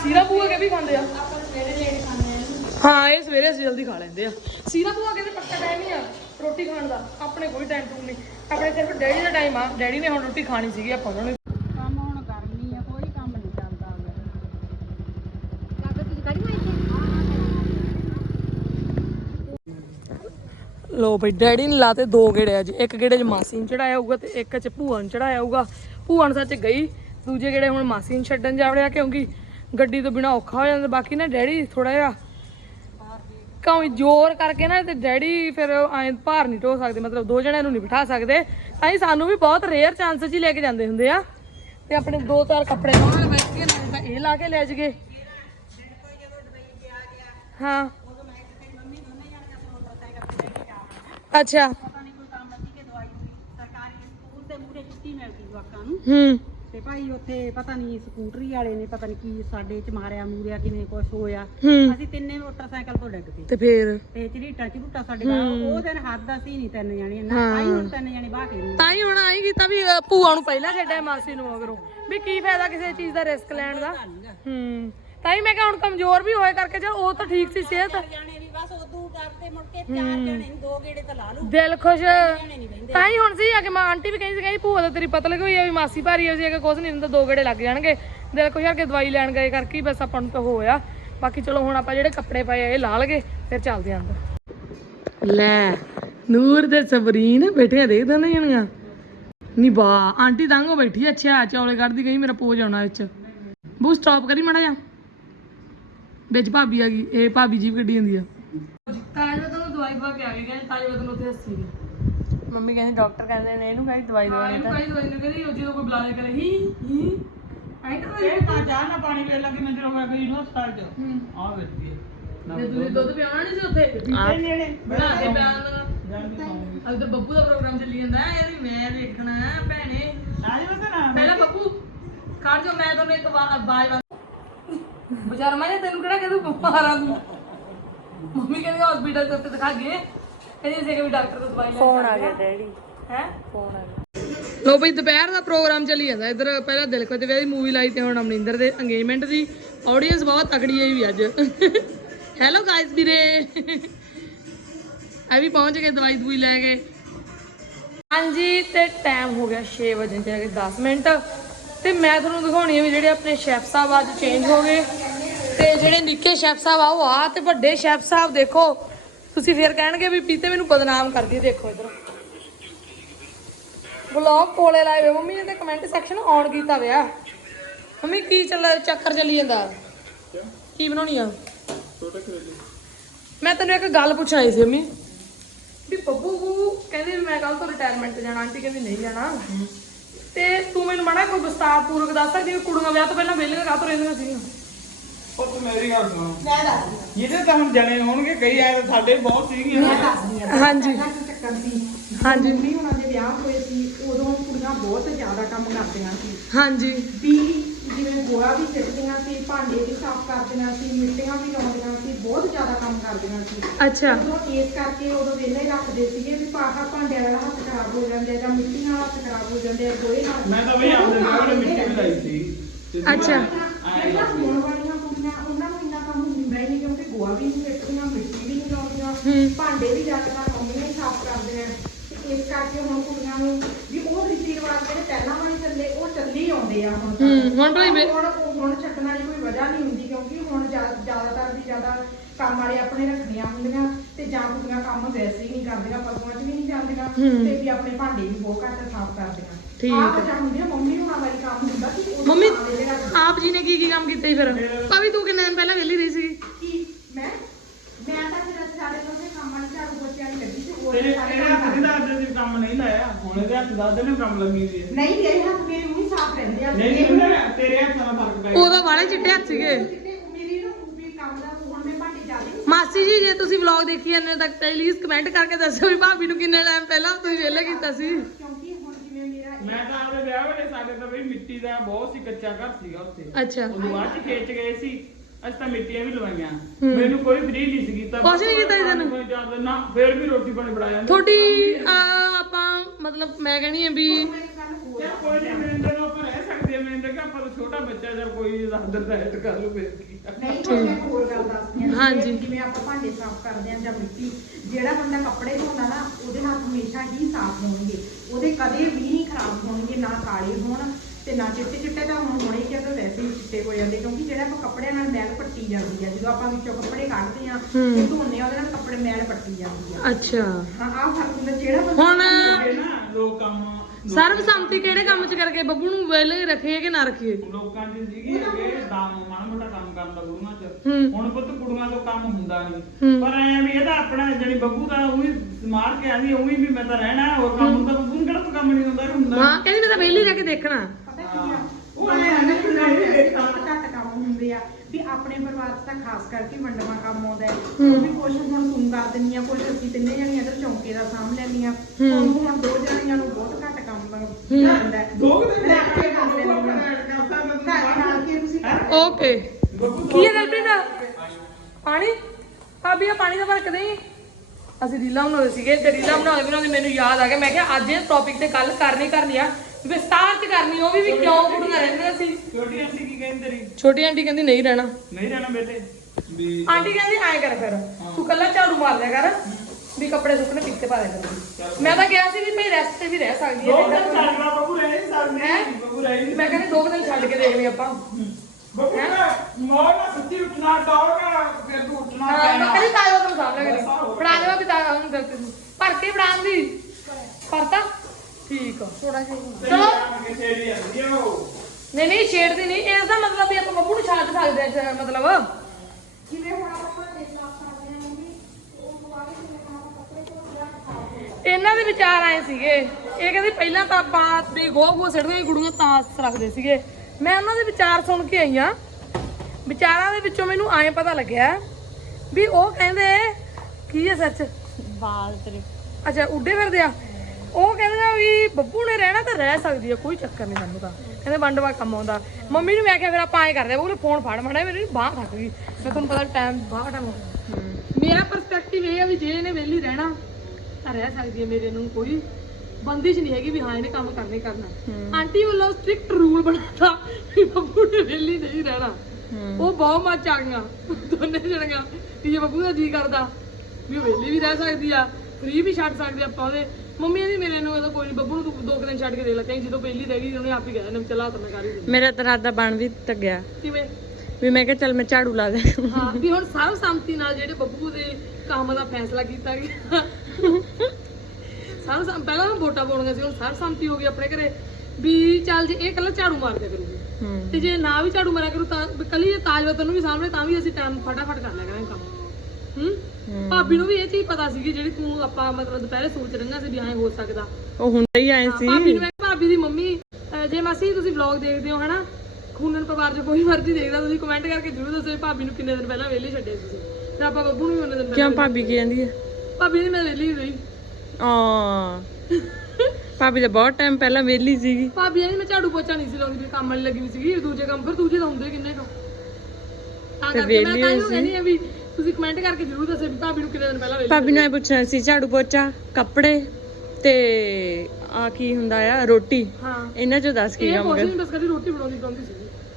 ਸੀਰਾ ਭੂਆ ਕੇ ਵੀ ਖਾਂਦੇ ਆ। ਹਾਂ, ਇਹ ਸਵੇਰੇ ਜਲਦੀ ਖਾ ਲੈਂਦੇ ਆ। ਸੀਰਾ ਭੂਆ ਕਹਿੰਦੇ ਪੱਕਾ ਟਾਈਮ ਹੀ ਆ ਰੋਟੀ ਖਾਣ ਦਾ। ਆਪਣੇ ਕੋਈ ਟਾਈਮ ਟੂਮ ਨਹੀਂ। ਆਪਣੇ ਸਿਰਫ ਡੈਡੀ ਦਾ ਟਾਈਮ ਆ। ਡੈਡੀ ਨੇ ਹੁਣ ਰੋਟੀ ਖਾਣੀ ਸੀਗੀ, ਆਪਾਂ ਉਹਨਾਂ ਨੂੰ ਕੰਮ ਹੁਣ ਗਰਮੀ ਆ ਕੋਈ ਕੰਮ ਨਹੀਂ ਚੱਲਦਾ ਲੋ ਬਈ, ਡੈਡੀ ਨੇ ਲਾਤੇ ਦੋ ਗੇੜੇ ਅੱਜ। ਇੱਕ ਗੇੜੇ 'ਚ ਮਾਸੀ ਨੂੰ ਚੜਾਇਆ ਹੋਊਗਾ ਤੇ ਇੱਕ 'ਚ ਭੂਆ ਨੂੰ ਚੜਾਇਆ ਹੋਊਗਾ। ਭੂਆ ਨੂੰ ਸੱਚ ਗਈ, ਦੂਜੇ ਗੇੜੇ ਹੁਣ ਮਾਸੀ ਨੂੰ ਛੱਡਣ ਜਾ ਵੜਿਆ ਕਿਉਂਕਿ ਗੱਡੀ ਤੋਂ ਬਿਨਾ ਔਖਾ ਹੋ ਜਾਂਦਾ। ਬਾਕੀ ਨਾ ਡੈਡੀ ਥੋੜਾ ਜਿਹਾ ਕਿਉਂ ਜ਼ੋਰ ਕਰਕੇ ਨਾ ਤੇ ਡੈਡੀ ਫਿਰ ਐਂ ਭਾਰ ਨਹੀਂ ਢੋ ਸਕਦੇ, ਮਤਲਬ ਦੋ ਜਣਿਆਂ ਨੂੰ ਨਹੀਂ ਬਿਠਾ ਸਕਦੇ। ਤਾਂ ਹੀ ਸਾਨੂੰ ਵੀ ਬਹੁਤ ਰੇਅਰ ਚਾਂਸ ਹੀ ਲੈ ਕੇ ਜਾਂਦੇ ਹੁੰਦੇ ਆ। ਤੇ ਆਪਣੇ ਦੋ ਚਾਰ ਕੱਪੜੇ ਨਾਲ ਬੈਠ ਕੇ ਨਾਲ ਤਾਂ ਇਹ ਲਾ ਕੇ ਲੈ ਜਗੇ ਹਾਂ। ਅੱਛਾ। ਪਤਾ ਨਹੀਂ ਕੋਈ ਕੰਮ ਸੀ ਕਿ ਦਵਾਈ ਸਰਕਾਰੀ ਸਕੂਲ ਤੇ ਮੂਰੇ ਛੁੱਟੀ ਮਿਲਦੀ ਜਵਾਕਾਂ ਨੂੰ। ਹੂੰ। ਤੇ ਭਾਈ ਉੱਥੇ ਪਤਾ ਨਹੀਂ ਸਕੂਟਰੀ ਵਾਲੇ ਨੇ ਪਤਾ ਨਹੀਂ ਕੀ ਸਾਡੇ ਚ ਮਾਰਿਆ ਮੂਰਿਆ ਕਿਵੇਂ ਕੁਝ ਹੋਇਆ। ਹੂੰ। ਅਸੀਂ ਤਿੰਨੇ ਮੋਟਰਸਾਈਕਲ ਤੋਂ ਡਿੱਗ ਪਏ। ਤੇ ਫੇਰ? ਤੇ ਝਰੀਟਾ ਝੂਟਾ ਸਾਡੇ ਨਾਲ। ਉਹ ਦਿਨ ਹੱਦ ਅਸੀਂ ਨਹੀਂ ਤਿੰਨ ਜਣੇ। ਨਾ ਆਈ ਹੁਣ ਤਿੰਨ ਜਣੇ ਬਾਹ ਕੇ ਨਹੀਂ ਤਾਂ ਹੀ ਹੁਣ ਆਈ ਕੀਤਾ ਵੀ ਅ, ਭੂਆ ਨੂੰ ਪਹਿਲਾਂ ਛੱਡਿਆ ਮਾਸੀ ਨੂੰ ਮਗਰੋਂ। ਵੀ ਕੀ ਫਾਇਦਾ ਕਿਸੇ ਚੀਜ਼ ਦਾ ਰਿਸਕ ਲੈਣ ਦਾ? ਹੂੰ। ਤਾਂ ਹੀ ਮੈਂ ਕਿਹਾ ਹੁਣ ਕਮਜ਼ੋਰ ਵੀ ਹੋਏ ਕਰਕੇ ਚਲ ਉਹ ਤਾਂ ਠੀਕ ਸੀ ਸਿਹਤ। ਜਾਣੇ ਵੀ ਬਸ ਉਦੋਂ ਕਰਦੇ ਮੁੜ ਕੇ ਚਾਰ ਜਣੇ ਨੀ, ਦੋ ਗੇੜੇ ਤਾਂ ਲਾ ਲੂ ਦਿਲ ਖੁਸ਼। ਤਾਂ ਹੀ ਹੁਣ ਸੀ ਆ ਕਿ ਮਾਂ ਆਂਟੀ ਵੀ ਕਹਿੰਦੀ ਸੀ ਕਹਿੰਦੀ ਭੂਆ ਤਾਂ ਤੇਰੀ ਪਤਲ ਹੋਈ ਆ ਵੀ ਮਾਸੀ ਭਾਰੀ ਆ ਸੀ ਕਿ ਕੁਝ ਨਹੀਂ ਹੁੰਦਾ ਦੋ ਗੇੜੇ ਲੱਗ ਜਾਣਗੇ। ਦਿਲ ਖੁਸ਼ ਕਰਕੇ ਦਵਾਈ ਲੈਣ ਗਏ ਕਰਕੇ ਹੀ ਬਸ ਆਪਾਂ ਨੂੰ ਤਾਂ ਹੋਇਆ। ਬਾਕੀ ਚਲੋ ਹੁਣ ਆਪਾਂ ਜਿਹੜੇ ਕੱਪੜੇ ਪਾਏ ਆ ਇਹ ਲਾ ਲਗੇ ਫਿਰ ਚੱਲਦੇ ਆਂ ਅੰਦਰ। ਲੈ ਨੂਰ ਤੇ ਸਬਰੀਨ ਬੈਠੀਆਂ ਦੇਖ ਦੋਨੇ ਜਣੀਆਂ। ਨੀ ਬਾ ਆਂਟੀ ਤੰਗੋ ਬੈਠੀ ਅੱਛਾ ਚੌਲੇ ਕੱਢਦੀ ਗਈ ਮੇਰਾ ਪੋਜ ਆਉਣਾ ਵਿੱਚ। ਬੂ ਸਟਾਪ ਕਰੀ ਮਾੜਾ ਜਾ ਵਿੱਚ ਭਾਬੀ ਆ ਗਈ ਇਹ ਭਾਬੀ ਜੀ ਵੀ ਗੱਡੀ ਹੁੰਦੀ ਆ। ਤਾਜ ਮੈਂ ਤੁਹਾਨੂੰ ਦਵਾਈ ਪਾ ਕੇ ਆ ਗਈ ਕਹਿੰਦੇ ਤਾਜ ਮੈਂ ਤੁਹਾਨੂੰ ਉੱਥੇ ਹੱਸੀ ਗਈ। ਮੰਮੀ ਕਹਿੰਦੀ ਡਾਕਟਰ ਕਹਿੰਦੇ ਨੇ ਇਹਨੂੰ ਕਹਿੰਦੀ ਦਵਾਈ ਹਾਂ ਇਹਨੂੰ ਕਾਈ ਦਵਾਈ ਨੂੰ ਕਹਿੰਦੀ ਜਦੋਂ ਕੋਈ ਬੁਲਾ ਲਿਆ ਕਰੇ ਹੀ ਹੀ ਆਈ ਤਾਂ ਦਵਾਈ ਤਾਂ ਚਾਹ ਨਾ ਪਾਣੀ ਵੇ ਲੱਗੀ ਮੈਨੂੰ ਰੋਗਾ ਗਈ ਨੂੰ ਹਸਪਤਾਲ ਚ। ਹੂੰ। ਆ ਵੇਖੀ ਤੇ ਤੁਸੀਂ ਦੁੱਧ ਪਿਆਉਣਾ ਨਹੀਂ ਸੀ ਉੱਥੇ ਪੀਤੇ ਨੇੜੇ ਬਣਾ ਕੇ ਪਿਆਉਣ ਦਾ ਜਾਂਦੀ ਸੌਂਗੀ ਅੱਜ ਤਾਂ ਬੱਬੂ ਦਾ ਪ੍ਰੋਗਰਾਮ ਚੱਲੀ ਜਾਂਦਾ ਹੈ ਇਹਦੀ ਮੈਂ ਦੇਖਣਾ ਹੈ ਭੈਣੇ। ਆ ਜੀ ਮੈਂ ਨਾ। ਪਹਿਲਾਂ ਬੱਬੂ ਖੜ ਜਾ ਮੈਂ ਤੁਹਾਨੂੰ ਇੱਕ ਵਾ- ਬਾਜ ਵਿਚਾਰ ਮੈਂ ਤੈਨੂੰ ਕਿਹੜਾ ਕਹਦੂ ਬਿਮਾਰ ਆ ਤੂੰ ਮੰਮੀ ਕਹਿੰਦੀ ਹਸਪੀਟਲ ਉੱਤੇ ਦਿਖਾ ਗਏ ਕਹਿੰਦੀ ਸੀ ਕਿ ਵੀ ਡਾਕਟਰ ਤੋਂ ਦਵਾਈ ਲੈ ਫੋਨ ਆ ਗਿਆ ਡੈਡੀ। ਹੈ? ਫੋਨ ਆ ਗਿਆ। ਲੋ ਬਈ ਦੁਪਹਿਰ ਦਾ ਪ੍ਰੋਗਰਾਮ ਚੱਲੀ ਜਾਂਦਾ। ਇੱਧਰ ਪਹਿਲਾਂ ਦਿਲ ਖੁਦ ਵਿਆਹ ਦੀ ਮੂਵੀ ਲਾਈ ਤੇ ਹੁਣ ਅਮਰਿੰਦਰ ਦੇ ਅੰਗੇਜਮੈਂਟ ਦੀ। ਆਡੀਅנס ਬਹੁਤ ਤਕੜੀ ਆਈ ਵੀ ਅੱਜ। ਹੈਲੋ ਗਾਇਸ ਵੀਰੇ। ਆ ਵੀ ਪਹੁੰਚ ਗਏ ਦਵਾਈ ਦਵਾਈ ਲੈ ਕੇ। ਹਾਂਜੀ ਤੇ ਟਾਈਮ ਹੋ ਗਿਆ 6 ਵਜੇ ਜਾ ਕੇ 10 ਮਿੰਟ। ਤੇ ਮੈਂ ਤੁਹਾਨੂੰ ਦਿਖਾਉਣੀ ਹੈ ਵੀ ਜਿਹੜੇ ਆਪਣੇ ਸ਼ੈਫ ਸਾਹਿਬ ਅੱਜ ਚੇਂਜ ਹੋ ਗਏ। ਤੇ ਜਿਹੜੇ ਨਿੱਕੇ ਸ਼ੈਫ ਸਾਹਿਬ ਆ, ਉਹ ਆ ਤੇ ਵੱਡੇ ਸ਼ੈਫ ਸਾਹਿਬ ਦੇਖੋ। ਤੁਸੀਂ ਫੇਰ ਕਹਿਣਗੇ ਵੀ ਪੀਤੇ ਮੈਨੂੰ ਬਦਨਾਮ ਕਰਦੀ ਦੇਖੋ ਇਧਰ। ਬਲੌਗ ਕੋਲੇ ਲਾਏ ਹੋਏ ਮੰਮੀ ਨੇ ਕਮੈਂਟ ਸੈਕਸ਼ਨ ਆਨ ਕੀਤਾ ਵਿਆ ਮੰਮੀ, ਕੀ ਚੱਲ ਚੱਕਰ ਚੱਲੀ ਜਾਂਦਾ? ਕੀ ਬਣਾਉਣੀ ਆ? ਮੈਂ ਤੈਨੂੰ ਇੱਕ ਗੱਲ ਪੁੱਛਣ ਆਈ ਸੀ, ਮੰਮੀ। ਵੀ ਬੱਬੂ ਕਹਿੰਦੇ ਵੀ ਮੈਂ ਕੱਲ ਤੋਂ ਰਿਟਾਇਰਮੈਂਟ ਤੇ ਜਾਣਾ, ਆਂਟੀ ਕਹਿੰਦੀ ਨਹੀਂ ਜਾਣਾ। ਤੇ ਤੂੰ ਮੈਨੂੰ ਮੜਾ ਕੋਈ ਵਿਸਤਾਰ ਪੂਰਵਕ ਦੱਸ ਸਕਦੀ ਕੁੜੀਆਂ ਵਿਆਹ ਤੋਂ ਪਹਿਲਾਂ ਵਿਹਲੀਆਂ ਕਾਹ ਤੋਂ ਰਹਿੰਦੀਆਂ ਸੀ ਉਹ ਤੂੰ ਮੇਰੀ ਗੱਲ ਸੁਣੋ। ਮੈਂ ਦੱਸਦੀ ਜਿਹਦੇ ਤਾਂ ਹੁਣ ਜਣੇ ਹੋਣਗੇ ਕਈ ਐ ਤਾਂ ਸਾਡੇ ਬਹੁਤ ਸੀਗੀਆਂ ਮੈਂ ਦੱਸਦੀ ਆ ਹਾਂਜੀ। ਪਹਿਲਾਂ ਕੀ ਚੱਕਰ ਸੀ? ਹਾਂਜੀ। ਮੰਮੀ ਉਹਨਾਂ ਦੇ ਵਿਆਹ ਹੋਏ ਸੀ ਉਦੋਂ ਕੁੜੀਆਂ ਬਹੁਤ ਜ਼ਿਆਦਾ ਕੰਮ ਕਰਦੀਆਂ ਸੀ। ਹਾਂਜੀ। ਵੀ ਜਿਵੇਂ ਗੋਹਾ ਵੀ ਸਿੱਟਦੀਆਂ ਸੀ ਭਾਂਡੇ ਵੀ ਸਾਫ਼ ਕਰਦੀਆਂ ਸੀ ਮਿੱਟੀਆਂ ਵੀ ਲਾਉਂਦੀਆਂ ਸੀ ਬਹੁਤ ਜ਼ਿਆਦਾ ਕੰਮ ਕਰਦੀਆਂ ਸੀ। ਅੱਛਾ। ਉਦੋਂ ਇਸ ਕਰਕੇ ਉਦੋਂ ਵਿਹਲੇ ਹੀ ਰੱਖਦੇ ਸੀਗੇ ਵੀ ਪਾਹਾ ਭਾਂਡਿਆਂ ਵਾਲਾ ਹੱਥ ਖਰਾਬ ਹੋ ਜਾਂਦੇ ਆ ਜਾਂ ਮਿੱਟੀ ਨਾਲ ਹੱਥ ਖਰਾਬ ਹੋ ਜਾਂਦੇ ਆ ਗੋਹੇ ਨਾਲ। ਮੈਂ ਤਾਂ ਬਈ ਆਪਣੇ ਵਿਆਹ ਵੇਲੇ ਮਿੱਟੀ ਮਿਲਾਈ ਸੀ। ਤੇ ਅੱਛਾ। ਜਿਹੜੀਆਂ ਹੁਣ ਵਾਲੀਆਂ ਕੁੜੀਆਂ ਉਹਨਾਂ ਨੂੰ ਇੰਨਾ ਕੰਮ ਹੁੰਦਾ ਹੀ ਨਹੀਂ ਕਿਉਂਕਿ ਗੋਹਾ ਵੀ ਨਹੀਂ ਸਿੱਟਦੀਆਂ ਮਿੱਟੀ ਵੀ ਨਹੀਂ ਲਾਉਂਦੀਆਂ। ਭਾਂਡੇ ਵੀ ਜ਼ਿਆਦਾਤਰ ਮੰਮੀਆਂ ਹੀ ਸਾਫ਼ ਕਰਦੀਆਂ ਤੇ ਇਸ ਕਰਕੇ ਹੁਣ ਕੁੜੀਆਂ ਨੂੰ ਵੀ ਉਹ ਰੀਤੀ ਰਿਵਾਜ ਜਿਹੜੇ ਪਹਿਲਾਂ ਵਾਲੇ ਚੱਲੇ ਉਹ ਚੱਲੀ ਆਉਂਦੇ ਆ ਹੁਣ। ਹੂੰ, ਹੁਣ ਭਾਈ ਹੁਣ ਹੁਣ ਛੱਡਣ ਵਾਲੀ ਕੋਈ ਵਜ੍ਹਾ ਨਹੀਂ ਹੁੰਦੀ ਕਿਉਂਕਿ ਹੁਣ ਜ਼ਿਆ- ਜ਼ਿਆਦਾਤਰ ਦੀ ਜ਼ਿਆਦਾ ਕੰਮ ਵਾਲੇ ਆਪਣੇ ਰੱਖਣੀਆਂ ਹੁੰਦੀਆਂ ਤੇ ਜਾਂ ਕੁੜੀਆਂ ਕੰਮ ਵੈਸੇ ਹੀ ਨਹੀਂ ਕਰਦੀਆਂ ਪਸ਼ੂਆਂ 'ਚ ਵੀ ਨਹੀਂ ਜਾਂਦੀਆਂ। ਤੇ ਵੀ ਆਪਣੇ ਭਾਂਡੇ ਵੀ ਬਹੁਤ ਘੱਟ ਸਾਫ਼ ਕਰਦੀਆਂ ਠੀਕ ਹੈ। ਮੰਮੀ ਹੁਣਾਂ ਵਾਲੀ ਕੰਮ ਹੁੰਦਾ ਕਿ ਉਹ ਮੰਮੀ ਥਾਂ ਵਿਹਲੇ ਰੱਖਦੇ। ਆਪ ਜੀ ਨੇ ਕੀ ਕੀ ਕੰਮ ਕੀਤੇ ਸੀ ਫਿਰ? ਭਾਵੇਂ ਤੂੰ ਕਿੰਨੇ ਦਿਨ ਪਹਿਲਾਂ ਵਿਹਲੀ ਰਹੀ ਸੀ ਕੀ? ਮੈਂ? ਮੈਂ ਤਾਂ ਫਿਰ ਸਾਡੇ ਕੋਲ ਕੰਮ ਵਾਲੀ ਝਾੜੂ ਪੋਚੇ ਵਾਲੀ ਲੱਗੀ ਸੀ ਹੋਰ ਤੇਰੇ ਸਾਰੇ ਤੇਰੇ ਕੰਮ ਹੱਥ ਕਰਦੀ। ਦੇ ਹੱਥ ਦੇ ਕੰਮ ਨਹੀਂ ਲਾਇਆ। ਹੁਣ ਇਹਦੇ ਹੱਥ ਦਾ ਨੂੰ ਕੰਮ ਲੱਗੀ ਸੀ ਨਹੀਂ ਤੇਰੇ ਹੱਥ ਮੇਰੇ ਮੂੰਹ ਹੀ ਸਾਫ਼ ਰਹਿੰਦੇ ਆ। ਨਹੀਂ ਨਹੀਂ ਤੇਰੇ ਹੱਥਾਂ ਦਾ ਫ਼ਰਕ ਪੈ ਉਦੋਂ ਵਾਲੇ ਚਿੱਟੇ ਹੱਥ ਸੀਗੇ। ਕਿਤੇ ਮੇਰੀ ਨਾ ਵੀ ਕੰਮ ਦਾ ਹੁਣ ਮੈਂ ਭਾਂਡੇ ਜ਼ਿਆਦਾ ਨਹੀਂ ਮਾਸੀ ਜੀ ਜੇ ਤੁਸੀਂ ਵਲੌਗ ਦੇਖੀ ਜਾਂਦੇ ਹੋ ਤਾਂ ਪਲੀਜ਼ ਕਮੈਂਟ ਕਰਕੇ ਦੱਸਿਓ ਵੀ ਭਾਬੀ ਨੂੰ ਕਿੰਨੇ ਟਾਈਮ ਪਹਿਲਾਂ ਤੁਸੀਂ ਵਿਹਲੇ ਕੀਤਾ ਸੀ ਕਿਉਂਕਿ ਹੁਣ ਜਿਵੇਂ ਮੇਰਾ ਮੈਂ ਤਾਂ ਆਪਣੇ ਵਿਆਹ ਵੇਲੇ ਸਾਡੇ ਤਾਂ ਬਈ ਮਿੱਟੀ ਦਾ ਬਹੁਤ ਸੀ ਕੱਚਾ ਘਰ ਸੀਗਾ ਉੱਥੇ। ਅੱਛਾ। ਉਦੋਂ ਬਾਅਦ ਚ ਖੇਚ ਗਏ ਸੀ ਅਸੀਂ ਤਾਂ ਮਿੱਟੀਆਂ ਵੀ ਲਵਾਈਆਂ। ਮੈਨੂੰ ਕੋਈ ਫ੍ਰੀ ਨਹੀਂ ਸੀ ਕੀਤਾ ਕੁਛ ਨੀ ਕੀਤਾ ਜੀ ਤੈਨੂੰ? ਕੋਈ ਜ਼ਿਆਦਾ ਨਾ ਫੇਰ ਵੀ ਰੋਟੀ ਪਾਣੀ ਬਣਾ ਜਾਂਦੇ ਤੁਹਾਡੀ ਆਪਾਂ ਮਤਲਬ ਮੈਂ ਕਹਿਣੀ ਹੈ ਵੀ ਕੋਈ ਨਹੀਂ। ਮਨਿੰਦਰ ਨੂੰ ਆ ਆਪਾਂ ਤਾਂ ਛੋਟਾ ਬੱਚਾ ਜਦ ਕੋਈ ਦਾ ਐਡ ਕਰ ਲੂ ਫੇਰ ਕੀ ਆ। ਨਹੀਂ ਤੁਹਾਨੂੰ ਮੈਂ ਹੋਰ ਗੱਲ ਦੱਸਦੀ ਹਾਂ ਹਾਂਜੀ। ਜਿਵੇਂ- ਜਿਵੇਂ ਆਪਾਂ ਭਾਂਡੇ ਸਾਫ਼ ਕਰਦੇ ਹਾਂ ਜਾਂ ਮਿੱਟੀ ਜਿਹੜਾ ਬੰਦਾ ਕੱਪੜੇ ਧੋਂਦਾ ਨਾ ਉਹਦੇ ਹੱਥ ਹਮੇਸ਼ਾ ਹੀ ਸਾਫ਼ ਹੋਣਗੇ ਉਹਦੇ ਕਦੇ ਵੀ ਨਹੀਂ ਖਰਾਬ ਹੋਣਗੇ ਨਾ ਕਾਲੇ ਹੋਣ ਤੇ ਨਾ ਚਿੱਟੇ ਚਿੱਟੇ ਤਾਂ ਹੁਣ ਹੋਣੇ ਕਿ ਅਗਰ ਵੈਸੇ ਹੀ ਚਿੱਟੇ ਹੋ ਜਾਂਦੇ ਕਿਉਂਕਿ ਜਿਹੜਾ ਆਪਾਂ ਕੱਪੜਿਆਂ ਨਾਲ ਮੈਲ ਪੱਟੀ ਜਾਂਦੀ ਆ ਜਦੋਂ ਆਪਾਂ ਵਿੱਚੋਂ ਕੱਪੜੇ ਕੱਢਦੇ ਆ ਹੂੰ। ਤੇ ਧੋਨੇ ਆ ਉਹਦੇ ਨਾਲ ਕੱਪੜੇ ਮੈਲ ਪੱਟੀ ਜਾਂਦੀ ਆ ਅੱਛਾ ਹਾਂ ਆਹ ਫ਼ਰਕ ਹੁੰਦਾ ਜਿਹੜਾ ਬੰਦਾ ਹੁਣ ਇਹ ਨਾ ਲੋਕ ਕੰਮ ਸਰਬਸੰਮਤੀ ਕਿਹੜੇ ਕੰਮ 'ਚ ਕਰਕੇ ਬੱਬੂ ਨੂੰ ਵਿਹਲੇ ਰੱਖੀਏ ਕਿ ਨਾ ਰੱਖੀਏ ਲੋਕਾਂ ਦੀ ਸੀਗੀ ਅੱਗੇ ਦਾਮ ਮਾੜਾ ਮੋਟਾ ਕੰਮ ਕਰਨ ਦਾ ਗੁਰੂਆਂ ਚ ਹੂੰ। ਹੁਣ ਪੁੱਤ ਕੁੜੀਆਂ ਤੋਂ ਕੰਮ ਹੁੰਦਾ ਨਹੀਂ ਹੂੰ। ਪਰ ਐ ਵੀ ਇਹਦਾ ਆਪਣਾ ਜਣੀ ਬੱਬੂ ਦਾ ਉਹੀ ਸਮਾਰ ਕੇ ਆਂਦੀ ਉਹੀ ਵੀ ਮੈਂ ਤਾਂ ਰਹਿਣਾ ਹੋਰ ਕੰਮ ਹੁੰਦਾ ਬੱਬੂ ਨੂੰ ਕਿਹੜਾ ਕੋਈ ਕੰਮ ਨਹੀਂ ਹੁੰਦਾ ਹੁੰਦਾ ਹਾਂ ਕਹਿੰਦੀ ਮੈਂ ਤਾਂ ਵਿਹਲੀ ਰਹਿ ਕੇ ਦੇਖਣਾ ਪਤਾ ਕੀ ਆ ਉਹ ਐਂ ਆ ਨਾ ਕਿ ਕੰਮ ਘੱਟ ਕੰਮ ਹੁੰਦੇ ਆ ਵੀ ਆਪਣੇ ਪਰਿਵਾਰ 'ਚ ਤਾਂ ਖਾਸ ਕਰਕੇ ਵੰਡਵਾ ਕੰਮ ਆਉਂਦਾ ਹੈ। ਉਹ ਵੀ ਕੁਛ ਹੁਣ ਤੂੰ ਕਰ ਦਿੰਦੀ ਆ ਕੁਛ ਅਸੀਂ ਤਿੰਨੇ ਜਣੀਆਂ ਇਧਰ ਚੌਂਕੇ ਦਾ ਸਾਂਭ ਲੈਂਦੀਆਂ ਹੂੰ। ਹੁਣ ਹੁਣ ਦੋ ਜਣੀਆਂ ਨੂੰ ਬਹੁਤ ਘੱਟ ਕੰਮ ਹੁੰਦਾ ਹੈ। ਦੋ ਕੁ ਦਿਨ ਰੱਖ ਕੇ ਕਰ ਬੱਬੂ ਆਪਣਾ ਲੈਂਦੀਆਂ ਐਡ ਕਰ ਸਕਦਾ ਤੂੰ ਘਰ ਨਾਲ ਕੇ ਤੁਸੀਂ ਓਕੇ। ਕੀ ਹੈ ਗਲਪ੍ਰੀਤ ਪਾਣੀ? ਭਾਬੀ ਆ ਪਾਣੀ ਦਾ ਫ਼ਰਕ ਨਹੀਂ? ਅਸੀਂ ਰੀਲਾਂ ਬਣਾਉਂਦੇ ਸੀਗੇ ਤੇ ਰੀਲਾਂ ਬਣਾਉਂਦੇ ਬਣਾਉਂਦੇ ਮੈਨੂੰ ਯਾਦ ਆ ਗਿਆ। ਮੈਂ ਕਿਹਾ ਅੱਜ ਇਹ ਟੌਪਿਕ ਤੇ ਗੱਲ ਕਰਨੀ ਕਰਨੀ ਆ। ਵਿਸਤਾਰ ਚ ਕਰਨੀ ਉਹ ਵੀ ਵੀ ਕਿਉਂ ਕੁੜੀਆਂ ਰਹਿੰਦੀਆਂ ਸੀ? ਛੋਟੀ ਆਂਟੀ ਕੀ ਕਹਿੰਦੀ ਤੇਰੀ? ਛੋਟੀ ਆਂਟੀ ਕਹਿੰਦੀ ਨਹੀਂ ਰਹਿਣਾ। ਨਹੀਂ ਰਹਿਣਾ ਬੇਟੇ? ਵੀ ਆਂਟੀ ਕਹਿੰਦੀ ਐਂ ਕਰ ਫਿਰ ਤੂੰ ਕੱਲਾ ਝਾੜੂ ਮਾਰ ਲਿਆ ਕਰ ਵੀ ਕੱਪੜੇ ਸੁੱਕਣੇ ਪਿੱਛੇ ਪਾ ਦਿਆ ਕਰ। ਮੈਂ ਤਾਂ ਕਿਹਾ ਸੀ ਵੀ ਭਈ ਰੈਸਟ ਤੇ ਵੀ ਰਹਿ ਸਕਦੀ ਦੋ ਹੈ ਦਿਨ ਛੱਡ ਲਾ ਬੱਬੂ ਰਹਿ ਨਹੀਂ? ਸਕਦੀ। ਬੱਬੂ ਰਹਿ ਨਹੀਂ ਮੈਂ ਕਹਿੰਦੀ ਦੋ ਦਿਨ ਛੱਡ ਕੇ ਦੇਖ ਲਈ ਆਪਾਂ। ਬੱਬੂ ਮੋਰ ਨਾ ਸੱਚੀ ਉੱਠਣਾ ਟੌਰਗਾ ਫਿਰ ਤੂੰ ਉੱਠਣਾ ਹਾਂ ਮੈਂ ਪੈਣਾ। ਕਹਿੰਦੀ ਤਾਇਆ ਤੋਂ ਸਾਹਮਣੇ ਕਰੀ। ਫੜਾ ਦੇਵਾ ਵੀ ਤਾਇਆ ਹੁਣ ਗਲਤੀ ਨੂੰ ਭਰ ਕੇ ਫੜਾਉਣ ਦੀ। ਭਰਤਾ ਥੋੜਾ ਜਿਹਾ ਦੀ ਨਹੀਂ ਨਹੀਂ ਛੇੜਦੀ ਨਹੀਂ। ਇਸ ਦਾ ਮਤਲਬ ਵੀ ਆਪਾਂ ਬੱਬੂ ਨੂੰ ਛੱਡ ਸਕਦੇ ਆ ਇਸ ਮਤਲਬ। ਜਿਵੇਂ ਹੁਣ ਆਪਾਂ ਸਾਫ਼ ਕਰਦੇ ਉਹ ਜਿਵੇਂ ਆਪਾਂ ਕੱਪੜੇ ਇਹਨਾਂ ਦੇ ਵਿਚਾਰ ਆਏ ਸੀਗੇ। ਇਹ ਕਹਿੰਦੇ ਪਹਿਲਾਂ ਤਾਂ ਆਪਾਂ ਵੀ ਗੋਹ ਗੋਹ ਸਿੱਟਦੇ ਸੀ, ਗੁੜੀਆਂ ਤਾਂ ਆਸ ਰੱਖਦੇ ਸੀਗੇ। ਮੈਂ ਉਹਨਾਂ ਦੇ ਵਿਚਾਰ ਸੁਣ ਕੇ ਆਈ ਆ ਵਿਚਾਰਾਂ ਦੇ ਵਿੱਚੋਂ ਮੈਨੂੰ ਐਂ ਪਤਾ ਲੱਗਿਆ ਵੀ ਉਹ ਕਹਿੰਦੇ ਕੀ ਹੈ ਸੱਚ? ਬਾਲ ਤੇਰੇ। ਅੱਛਾ ਉੱਡੇ ਫਿਰਦੇ ਆ। ਉਹ ਕਹਿੰਦੇ ਵੀ ਬੱਬੂ ਨੇ ਰਹਿਣਾ ਤਾਂ ਰਹਿ ਸਕਦੀ ਆ ਕੋਈ ਚੱਕਰ ਨਹੀਂ ਸਾਨੂੰ ਤਾਂ। ਕਹਿੰਦੇ ਵੰਡਵਾ ਕੰਮ ਆਉਂਦਾ। ਮੰਮੀ ਨੂੰ ਮੈਂ ਕਿਹਾ ਫਿਰ ਆਪਾਂ ਐ ਕਰਦੇ ਆ ਬੋਲੇ ਫੋਨ ਫੜ ਮੜਾ ਮੇਰੀ ਬਾਹ ਥੱਕ ਗਈ। ਮੈਂ ਤੁਹਾਨੂੰ ਪਤਾ ਟਾਈਮ ਬਾਹ ਟਾਈਮ ਮੇਰਾ ਪਰਸਪੈਕਟਿਵ ਇਹ ਆ ਵੀ ਜੇ ਇਹਨੇ ਵਿਹਲੀ ਰਹਿਣਾ ਤਾਂ ਰਹਿ ਸਕਦੀ ਹੈ ਮੇਰੇ ਨੂੰ ਕੋਈ। ਬੰਦਿਸ਼ ਨਹੀਂ ਹੈਗੀ ਵੀ ਹਾਂ ਇਹਨੇ ਕੰਮ ਕਰਨਾ ਹੀ ਕਰਨਾ। ਆਂਟੀ ਵੱਲੋਂ ਸਟ੍ਰਿਕਟ ਰੂਲ ਬਣਾਤਾ ਵੀ ਬੱਬੂ ਨੇ ਵਿਹਲੀ ਨਹੀਂ ਰਹਿਣਾ। ਉਹ ਬਹੁਤ ਮੱਚ ਆ ਗਈਆਂ। ਦੋਨੇ ਜਣੀਆਂ। ਵੀ ਜੇ ਬੱਬੂ ਦਾ ਜੀ ਕਰਦਾ ਵੀ ਉਹ ਵਿਹਲੀ ਵੀ ਰਹਿ ਸਕਦੀ ਆ ਫ੍ਰੀ ਵੀ ਛੱਡ ਸਕਦੇ ਆਪਾਂ ਉਹਦੇ। ਮੰਮੀ ਮੇਰੇ ਨੂੰ ਇਹਦਾ ਕੋਈ ਨਹੀਂ ਬੱਬੂ ਨੂੰ ਤੂੰ ਦੋ ਕੁ ਦਿਨ ਛੱਡ ਕੇ ਦੇ ਲੈ ਚਾਹੀ ਜਦੋਂ ਪਹਿਲੀ ਰਹਿ ਗਈ ਉਹਨੇ ਆਪ ਹੀ ਕਹਿ ਦੇਣਾ ਚਲਾ ਤਾਂ ਮੈਂ ਕਰ ਹੀ ਦਿੰਦੀ। ਮੇਰਾ ਤਾਂ ਰਾਦਾ ਬਣ ਵੀ ਤਾਂ ਗਿਆ ਕਿਵੇਂ? ਵੀ ਮੈਂ ਕਿਹਾ ਚੱਲ ਮੈਂ ਝਾੜੂ ਲਾ ਦੇ। ਹਾਂ ਵੀ ਹੁਣ ਸਰਵ ਸੰਮਤੀ ਨਾਲ ਜਿਹੜੇ ਬੱਬੂ ਦੇ ਕੰਮ ਦਾ ਫੈਸਲਾ ਕੀਤਾ ਗਿਆ। ਸਰਵ ਸੰਮ ਪਹਿਲਾਂ ਤਾਂ ਵੋਟਾਂ ਪਾਉਣੀਆਂ ਸੀ ਹੁਣ ਸਰਵ ਸੰਮਤੀ ਹੋ ਗਈ ਆਪਣੇ ਘਰੇ। ਵੀ ਚੱਲ ਜੇ ਇਹ ਕੱਲਾ ਝਾੜੂ ਮਾਰ ਦਿਆ ਕਰੂਗੀ। ਹੂੰ। ਤੇ ਜੇ ਨਾ ਵੀ ਝਾੜੂ ਮਾਰਿਆ ਕਰੂ ਤਾਂ ਵੀ ਕੱਲੀ ਜੇ ਤਾਜਵਤਨ ਨੂੰ ਵੀ ਸਾਹਮਣੇ ਤਾਂ ਵੀ ਅਸੀਂ ਟਾਈਮ ਫਟਾਫਟ ਕਰ ਲਿਆ ਕਰਾਂਗੇ ਕੰਮ। ਹੂੰ? ਭਾਬੀ ਨੂੰ ਵੀ ਇਹ ਚੀਜ਼ ਪਤਾ ਸੀਗੀ ਜਿਹੜੀ ਤੂੰ ਆਪਾਂ ਮਤਲਬ ਦੁਪਹਿਰੇ ਸੋਚ ਰਹੀਆਂ ਸੀ ਵੀ ਐਂ ਹੋ ਸਕਦਾ। ਉਹ ਹੁੰਦਾ ਹੀ ਐ ਸੀ। ਭਾਬੀ ਨੂੰ ਮੈਂ ਕਿਹਾ, ਭਾਬੀ ਦੀ ਮੰਮੀ ਅਹ ਜੇ ਮਾਸੀ ਤੁਸੀਂ ਵਲੌਗ ਦੇਖਦੇ ਹੋ ਹਨਾ? ਖੂਨਨ ਪਰਿਵਾਰ ਚ ਕੋਈ ਮਰਜ਼ੀ ਦੇਖਦਾ ਤੁਸੀਂ ਕਮੈਂਟ ਕਰਕੇ ਜ਼ਰੂਰ ਦੱਸੋ ਵੀ ਭਾਬੀ ਨੂੰ ਕਿੰਨੇ ਦਿਨ ਪਹਿਲਾਂ ਵਿਹਲੇ ਛੱਡੇ ਸੀ। ਤੁਸੀਂ ਤੇ ਆਪਾਂ ਬੱਬੂ ਨੂੰ ਵੀ ਉਹਨੇ ਦਿਨ ਕਿਉਂ ਭਾਬੀ ਕੀ ਕਹਿੰਦੀ ਹੈ ਭਾਬੀ ਨੇ ਮੈਂ ਵਿਹਲੀ ਰਹੀ। ਆ (laughs) ਭਾਬੀ ਤਾਂ ਬਹੁਤ ਟਾਈਮ ਪਹਿਲਾਂ ਵਿਹਲੀ ਸੀਗੀ। ਭਾਬੀ ਨੇ ਮੈਂ ਝਾੜੂ ਪੋਚਾ ਨਹੀਂ ਸੀ ਲਾਉਂਦੀ ਵੀ ਕੰਮ ਵਾਲੀ ਲੱਗੀ ਸੀਗੀ ਦੂਜੇ ਕੰਮ ਫਿਰ ਦੂਜੇ ਤਾਂ ਹੁੰਦੇ ਕਿੰਨੇ ਕੁ? ਤਾਂ ਕਰਕੇ ਮੈਂ ਤਾਂ ਕਹਿੰਦੀ ਆ ਵੀ ਤੁਸੀਂ ਕਮੈਂਟ ਕਰਕੇ ਜ਼ਰੂਰ ਦੱਸੋ ਵੀ ਭਾਬੀ ਨੂੰ ਕਿੰਨੇ ਦਿਨ ਪਹਿਲਾਂ ਭਾਬੀ ਨੂੰ ਇਹ ਪੁੱਛਣਾ ਸੀ ਝਾੜੂ ਪੋਚਾ ਕੱਪੜੇ ਤੇ ਆ ਕੀ ਹੁੰਦਾ ਆ ਰੋਟੀ? ਹਾਂ। ਇਹਨਾਂ ਚੋਂ ਦੱਸ ਕੀ ਇਹ ਕੰਮ ਕੁਛ ਕਰ ਨਹੀਂ ਬਸ ਕਦੀ ਰੋਟੀ ਬਣਾਉਂਦੀ ਚਾਹੁੰਦੀ ਸੀ।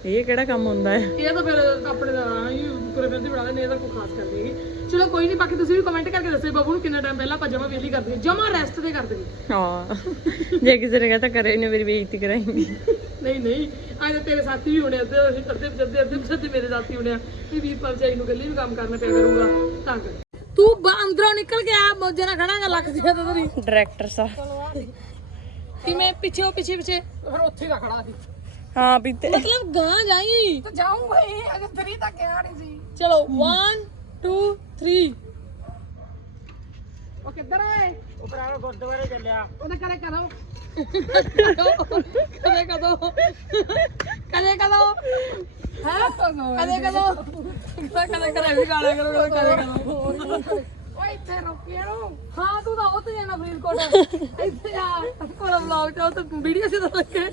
ਇਹ ਕਿਹੜਾ ਕੰਮ ਹੁੰਦਾ ਹੈ? ਇਹ ਤਾਂ ਫਿਰ ਆਪਣੇ ਦਾ ਹੀ ਪੂਰੇ ਫਿਰਦੀ ਬਣਾ ਲੈਣੇ ਇਹਦਾ ਕੋਈ ਖਾਸ ਕਰ ਨਹੀਂ ਚਲੋ ਕੋਈ ਨਹੀਂ ਬਾਕੀ ਤੁਸੀਂ ਵੀ ਕਮੈਂਟ ਕਰਕੇ ਦੱਸੋ ਬਾਬੂ ਨੂੰ ਕਿੰਨਾ ਟਾਈਮ ਪਹਿਲਾਂ ਆਪਾਂ ਜਮਾ ਵੇਲੀ ਕਰਦੇ ਜਮਾ ਰੈਸਟ ਤੇ ਕਰਦੇ ਹਾਂ। ਜੇ ਕਿਸੇ ਨੇ ਕਹਤਾ ਕਰੇ ਇਹਨੇ ਮੇਰੀ ਬੇਇੱਜ਼ਤੀ ਕਰਾਏਂਗੀ ਨਹੀਂ ਨਹੀਂ ਅੱਜ ਤਾਂ ਤੇਰੇ ਸਾਥੀ ਵੀ ਹੋਣੇ ਅੱਧੇ ਅੱਧੇ ਅੱਧੇ ਅੱਧੇ ਅੱਧੇ ਅੱਧੇ ਮੇਰੇ ਸਾਥੀ ਹੋਣੇ ਆ। ਵੀ ਵੀਰ ਪਰਚਾਈ ਨੂੰ ਗੱਲੀ ਵੀ ਕੰਮ ਕਰਨਾ ਪਿਆ ਕਰੂਗਾ ਤਾਂ ਕਰ। ਤੂੰ ਬਾ- ਅੰਦਰੋਂ ਨਿਕਲ ਗਿਆ ਮੋਜੇ ਨਾਲ ਖੜਾਂਗਾ ਲੱਖ ਦੀ ਤਾਂ ਤੇਰੀ ਡਾਇਰੈਕਟਰ ਸਾਹਿਬ। ਕਿਵੇਂ? ਪਿੱਛੇ ਉਹ ਪਿੱਛੇ ਪਿੱਛੇ। ਫਿਰ ਉੱਥੇ ਹੀ ਖੜਾ ਸੀ। ਹਾਂ ਵੀ ਤੇ ਮਤਲਬ ਗਾਂ ਜਾਈ ਤਾਂ ਜਾਊਂਗਾ ਹੀ ਅਜੇ 3 ਤੱਕ ਗਿਆ ਨਹੀਂ ਸੀ। ਚਲੋ 1 2 3 ਉਹ ਕਿੱਧਰ ਆਏ ਉਹ ਭਰਾ ਗੁਰਦੁਆਰੇ ਚੱਲਿਆ। ਉਹਦੇ ਕਰੇ ਕਰੋ। ਕਦੇ ਕਦੋਂ? ਕਦੇ ਕਦੋਂ? ਹੈ? ਕਦੇ ਕਦੋਂ? ਕਦੇ ਕਦੇ ਵੀ ਗਾਣਾ ਕਰੋ ਕਦੇ ਕਦੋਂ। ਓਏ ਇੱਥੇ ਰੁਕਿਆ ਨੂੰ ਹਾਂ ਤੂੰ ਤਾਂ ਉੱਥੇ ਜਾਣਾ ਫਰੀਦਕੋਟ। ਇੱਥੇ ਆ। ਕੋਲ ਵਲੌਗ ਚ ਉਹ ਤਾਂ ਵੀਡੀਓ ਸੀ ਤਾਂ ਲੱਗੇ।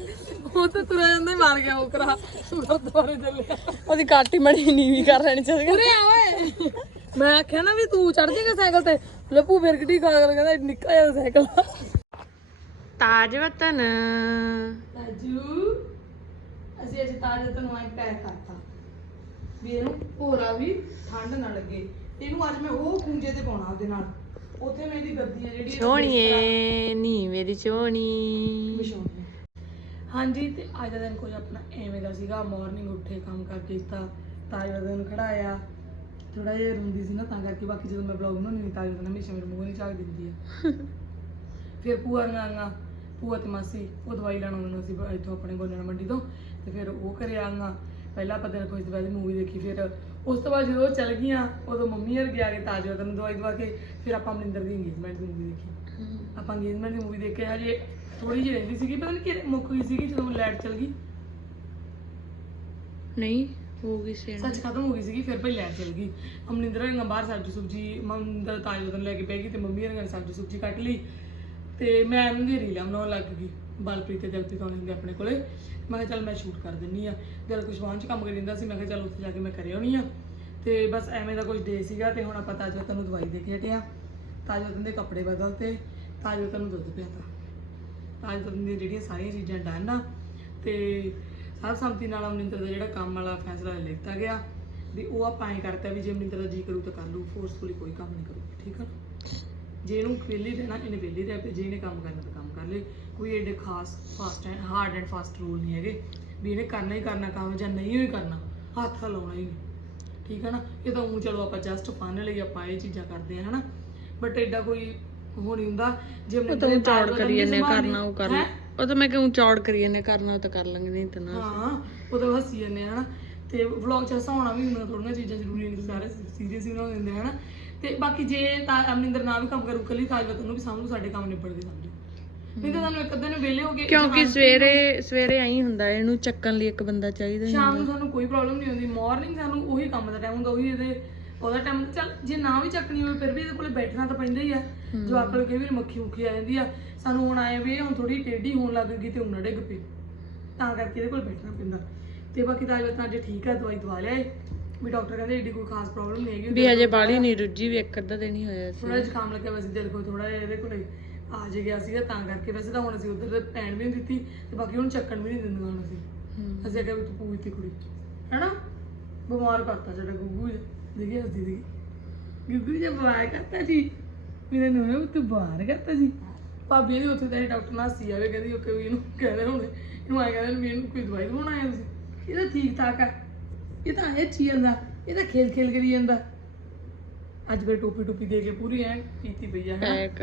ਉਹ ਤਾਂ ਤੁਰਿਆ ਜਾਂਦਾ ਹੀ ਮਾਰ ਗਿਆ ਉਹ ਕਰਾ ਗੁਰਦੁਆਰੇ ਚੱਲਿਆ ਉਹਦੀ ਕਾਟੀ ਮੜੀ ਨੀਵੀਂ ਕਰ ਲੈਣੀ ਚਾਹੀਦੀ। ਉਰੇ ਆ ਓਏ। ਮੈਂ ਆਖਿਆ ਨਾ ਵੀ ਤੂੰ ਚੜ ਜਾਏਗਾ ਸਾਈਕਲ ਤੇ। ਲੱਭੂ ਫਿਰ ਗੱਡੀ ਖਾ ਕਰ ਕਹਿੰਦਾ ਨਿੱਕਾ ਜਿਹਾ ਸਾਈਕਲ ਤਾਜ ਵਤਨ ਰਾਜੂ ਅਸੀਂ ਅੱਜ ਤਾਜ ਤੈਨੂੰ ਆਈ ਪੈਕ ਕਰਤਾ। ਵੀ ਇਹਨੂੰ ਹੋਰਾ ਵੀ ਠੰਡ ਨਾ ਲੱਗੇ। ਇਹਨੂੰ ਅੱਜ ਮੈਂ ਉਹ ਖੂੰਜੇ ਤੇ ਪਾਉਣਾ ਉਹਦੇ ਨਾਲ। ਉੱਥੇ ਮੈਂ ਇਹਦੀ ਗੱਦੀ ਆ ਜਿਹੜੀ ਇਹਦਾ ਸੋਹਣੀਏ ਨੀ ਮੇਰੀ ਸੋਹਣੀ ਵਿਛਾਉਣੀ ਆ। ਹਾਂਜੀ ਤੇ ਅੱਜ ਦਾ ਦਿਨ ਕੁਝ ਆਪਣਾ ਐਵੇਂ ਦਾ ਸੀਗਾ। ਮਾਰਨਿੰਗ ਉੱਠੇ ਕੰਮ ਕਰ ਕੀਤਾ ਤਾਜ ਦਾ ਦਿਨ ਖੜਾਇਆ। ਥੋੜਾ ਜਿਹਾ ਰੋਂਦੀ ਸੀ ਨਾ ਤਾਂ ਕਰਕੇ ਬਾਕੀ ਜਦੋਂ ਮੈਂ ਵਲੌਗ ਬਣਾਉਂਦੀ ਨਹੀਂ ਤਾਜ ਹਮੇਸ਼ਾ ਮੇਰੇ ਮੂੰਹ ਨਹੀਂ ਝਾਕ ਦਿੰਦੀ ਆ। (laughs) ਫਿਰ ਭੂਆ ਨਾਲ ਭੂਆ ਤੇ ਮਾਸੀ ਉਹ ਦਵਾਈ ਲੈਣ ਆਉਂਦੇ ਸੀ ਬ- ਇੱਥੋਂ ਆਪਣੇ ਗੋਲਣਾ ਮੰਡੀ ਤੋਂ ਤੇ ਫਿਰ ਉਹ ਘਰੇ ਆਂਗਾ ਪਹਿਲਾਂ ਆਪਾਂ ਦਿਨ ਕੋਈ ਬਾਅਦ ਮੂਵੀ ਦੇਖੀ ਫਿਰ ਉਸ ਤੋਂ ਬਾਅਦ ਜਦੋਂ ਉਹ ਚਲ ਗਈਆਂ ਉਦੋਂ ਮੰਮੀ ਹਰ ਗਿਆ ਕੇ ਤਾਜ ਵਤਨ ਦਵਾਈ ਦਵਾ ਕੇ ਫਿਰ ਆਪਾਂ ਮਨਿੰਦਰ ਦੀ ਇੰਗੇਜਮੈਂਟ ਦੀ ਮੂਵੀ ਦੇਖੀ ਆਪਾਂ ਇੰਗੇਜਮੈਂਟ ਦੀ ਮੂਵੀ ਦੇਖ ਕੇ ਹਜੇ ਥੋੜੀ ਜਿਹੀ ਰਹਿੰਦੀ ਸੀਗੀ ਪਤਾ ਨਹੀਂ ਕਿ ਮੁੱਕ ਗਈ ਸੀਗੀ ਜਦੋਂ ਲਾਈਟ ਚਲ ਗਈ। ਨਹੀਂ ਹੋ ਗਈ ਸੀ ਸੱਚ ਖਤਮ ਹੋ ਗਈ ਸੀਗੀ ਫਿਰ ਭਾਈ ਲਾਈਟ ਚਲ ਗਈ। ਅਮਨਿੰਦਰ ਹਰੀਆਂ ਬਾਹਰ ਸਬਜ਼ੀ ਸੁਬਜੀ ਮੰਦਰ ਤਾਜ ਵਤਨ ਲੈ ਕੇ ਬਹਿ ਗਈ ਤੇ ਮੰਮੀ ਹਰੀਆਂ ਨੇ ਸਬਜ਼ੀ ਸੁਬਜੀ ਕੱਟ ਲਈ। ਤੇ ਮੈਂ ਇਹਨਾਂ ਦੀ ਰੀਲਾਂ ਬਣਾਉਣ ਲੱਗ ਗਈ। ਬਲਪ੍ਰੀਤ ਤੇ ਦਿਲਪ੍ਰੀਤ ਆਉਣੇ ਹੁੰਦੇ ਆਪਣੇ ਕੋਲੇ। ਮੈਂ ਕਿਹਾ ਚੱਲ ਮੈਂ ਸ਼ੂਟ ਕਰ ਦਿੰਨੀ ਆ। ਦਿਲ ਕੁਸ਼ਵਾਨ ਚ ਕੰਮ ਕਰੀ ਜਾਂਦਾ ਸੀ, ਮੈਂ ਕਿਹਾ ਚੱਲ ਉੱਥੇ ਜਾ ਕੇ ਮੈਂ ਕਰਿਆ ਹੋਣੀ ਆ। ਤੇ ਬਸ ਐਵੇਂ ਦਾ ਕੁਝ ਡੇ ਸੀਗਾ ਤੇ ਹੁਣ ਆਪਾਂ ਤਾਜ ਵਤਨ ਨੂੰ ਦਵਾਈ ਦੇ ਕੇ ਹਟੇ ਆ। ਤਾਜ ਵਤਨ ਦੇ ਕੱਪੜੇ ਬਦਲਤੇ ਤਾਜ ਵਤਨ ਨੂੰ ਦੁੱਧ ਪਿਆਤਾ। ਤਾਜ ਵਤਨ ਦੀਆਂ ਜਿਹੜੀਆਂ ਸਾਰੀਆਂ ਚੀਜ਼ਾਂ ਡਨ ਆ, ਤੇ ਸਰਬ ਸੰਮਤੀ ਨਾਲ ਅਮਰਿੰਦਰ ਦਾ ਜਿਹੜਾ ਕੰਮ ਵਾਲਾ ਫੈਸਲਾ ਲਿੱਤਾ ਗਿਆ, ਵੀ ਉਹ ਆਪਾਂ ਐਂ ਕਰਤਾ ਵੀ ਜੇ ਅਮਰਿੰਦਰ ਦਾ ਜੀ ਕਰੂ ਤਾਂ ਕਰ ਲੂ ਫੋਰਸਫੁਲੀ ਕੋਈ ਕੰਮ ਨਹੀਂ ਕਰੂ ਠੀਕ ਆ? ਜੇ ਇਹਨੂੰ ਵਿਹਲੀ ਰਹਿਣਾ ਇਹਨੇ ਵਿਹਲੀ ਰਹਿ ਪਏ ਜੇ ਇਹਨੇ ਕੰਮ ਕਰਨਾ ਤਾਂ ਕੰਮ ਕਰ ਲੇ ਕੋਈ ਏਡੇ ਖਾਸ fast and hard and fast rule ਨਹੀਂ ਹੈਗੇ ਵੀ ਇਹਨੇ ਕਰਨਾ ਹੀ ਕਰਨਾ ਕੰਮ ਜਾਂ ਨਹੀਂ ਹੀ ਕਰਨਾ ਹੱਥ ਲਾਉਣਾ ਹੀ। ਨਹੀਂ ਠੀਕ ਹੈ ਨਾ? ਇਹ ਤਾਂ ਉਹ ਚਲੋ ਆਪਾਂ ਜਸਟ ਫਨ ਲਈ ਆਪਾਂ ਇਹ ਚੀਜ਼ਾਂ ਕਰਦੇ ਆ ਹਨਾ? ਬਟ ਐਡਾ ਕੋਈ ਉਹ ਨਹੀਂ ਹੁੰਦਾ ਜੇ ਉਹ ਤਾਂ ਚੌੜ ਕਰੀ ਇਹਨੇ ਕਰਨਾ ਉਹ ਕਰ ਲੈ ਉਹ ਤਾਂ ਮੈਂ ਕਿਉਂ ਚੌੜ ਕਰੀ ਇਹਨੇ ਕਰਨਾ ਉਹ ਤਾਂ ਕਰ ਲਾਂਗੇ ਨਹੀਂ ਤਾਂ ਨਾ ਹਾਂ ਉਹ ਤਾਂ ਹੱਸੀ ਜਾਂਦੇ ਹਨਾ? ਤੇ ਵਲੌਗ ਚ ਹਸਾਉਣਾ ਵੀ ਹੁੰਦਾ ਥੋੜੀਆਂ ਚੀਜ਼ਾਂ ਜ਼ਰੂਰੀ ਨਹੀਂ ਸਾਰੇ ਸੀਰੀਅਸ ਹੀ ਦਿੰਦੇ ਆ ਹਨਾ? ਤੇ ਬਾਕੀ ਜੇ ਤਾਂ ਅਮਰਿੰਦਰ ਨਾ ਵੀ ਕੰਮ ਕਰੂ ਕੱਲੀ ਤਾਜ ਵਤਨ ਨੂੰ ਵੀ ਸਮਝੂ ਸਾਡੇ ਕੰਮ ਨਿਬੜ ਗਏ ਸਮਝੋ ਨਹੀਂ ਤਾਂ ਤੁਹਾਨੂੰ ਇੱਕ ਅੱਧੇ ਨੂੰ ਵਿਹਲੇ ਹੋ ਗਏ ਕਿਉਂਕਿ ਸਵੇਰੇ ਸਵੇਰੇ ਆਈ ਹੁੰਦਾ ਇਹਨੂੰ ਚੱਕਣ ਲਈ ਇੱਕ ਬੰਦਾ ਚਾਹੀਦਾ ਸ਼ਾਮ ਨੂੰ ਸਾਨੂੰ ਕੋਈ ਪ੍ਰੋਬਲਮ ਨਹੀਂ ਹੁੰਦੀ ਮਾਰਨਿੰਗ ਸਾਨੂੰ ਉਹੀ ਕੰਮ ਦਾ ਟਾਈਮ ਹੁੰਦਾ ਉਹੀ ਇਹਦੇ ਉਹਦਾ ਟਾਈਮ ਚੱਲ ਜੇ ਨਾ ਵੀ ਚੱਕਣੀ ਹੋਵੇ ਫਿਰ ਵੀ ਇਹਦੇ ਕੋਲੇ ਬੈਠਣਾ ਤਾਂ ਪੈਂਦਾ ਹੀ ਆ। ਜੋ ਕੋਲ ਕਈ ਵਾਰੀ ਮੱਖੀ ਮੁੱਖੀ ਆ ਜਾਂਦੀ ਆ। ਸਾਨੂੰ ਹੁਣ ਆਏ ਵੀ ਹੁਣ ਥੋੜੀ ਟੇਢੀ ਹੋਣ ਲੱਗ ਗਈ ਤੇ ਹੁਣ ਡਿੱਗ ਪਈ ਤਾਂ ਕਰਕੇ ਇਹਦੇ ਕੋਲ ਬੈਠਣਾ ਪੈਂਦਾ। ਤੇ ਬਾਕੀ ਤਾਂ ਅੱਜ ਅੱਜ ਠੀਕ ਆ ਦਵਾਈ ਦਵਾ ਲਿਆਏ। ਵੀ ਡਾਕਟਰ ਕਹਿੰਦੇ ਏਡੀ ਕੋਈ ਖਾਸ ਪ੍ਰੋਬਲਮ ਨਹੀਂ ਹੈਗੀ ਵੀ ਹਜੇ ਬਾਲੀ ਨਹੀਂ ਰੁੱਜੀ ਵੀ ਇੱਕ ਅੱਧਾ ਦਿਨ ਹੀ ਹੋਇਆ ਸੀ। ਥੋੜਾ ਜਿਹਾ ਜ਼ੁਕਾਮ ਲੱਗਿਆ ਵੈਸੇ ਦਿਲ ਕੋ ਥੋੜਾ ਜਿਹਾ ਇਹਦੇ ਕੋਲੇ ਆ ਜੇ ਗਿਆ ਸੀਗਾ ਤਾਂ ਕਰਕੇ। ਵੈਸੇ ਤਾਂ ਹੁਣ ਅਸੀਂ ਉਧਰ ਪੈਣ ਵੀ ਨਹੀਂ ਦਿੱਤੀ ਤੇ ਬਾਕੀ ਉਹਨੂੰ ਚੱਕਣ ਵੀ ਨਹੀਂ ਦਿੰਦੇ ਹੁਣ ਅਸੀਂ। ਅਸੀਂ ਕਿਹਾ ਵੀ ਤੂੰ ਪੂਰੀ ਤੀ ਕੁੜੀ। ਹੈਨਾ? ਬਿਮਾਰ ਕਰਤਾ ਜਿਹੜਾ ਗੁੱਗੂ ਜਿਹਾ ਦੇਖੀ ਹੱਸਦੀ ਦੀ ਗੁੱਗੂ ਜਿਹਾ ਬਿਮਾਰ ਕਰਤਾ ਜੀ। ਮੇਰੇ ਨੂੰ ਤੂੰ ਬਾਹਰ ਕਰਤਾ ਜੀ। ਭਾਬੀ ਦੀ ਉੱਥੇ ਤਾਂ ਡਾਕਟਰ ਨਾਲ ਹੱਸੀ ਆਵੇ ਕਹਿੰਦੀ ਉਹ ਇਹਨੂੰ ਕਹਿੰਦੇ ਹੁਣ ਇਹਨੂੰ ਆਏ ਕਹਿੰਦੇ ਵੀ ਇਹਨੂੰ ਕੋਈ ਦਵਾਈ ਦਵਾਉਣ ਆਇਆ ਤੁਸੀਂ। ਇਹ ਤਾਂ ਠੀਕ ਠਾਕ ਆ। ਇਹ ਤਾਂ ਇਹ ਚੀ ਜਾਂਦਾ ਇਹ ਤਾਂ ਖੇਲ ਖੇਲ ਕਰੀ ਜਾਂਦਾ। ਅੱਜ ਫਿਰ ਟੋਪੀ ਟੋਪੀ ਦੇ ਕੇ ਪੂਰੀ ਐ ਕੀਤੀ ਪਈ ਆ ਹੈਨਾ? ਪੈਕ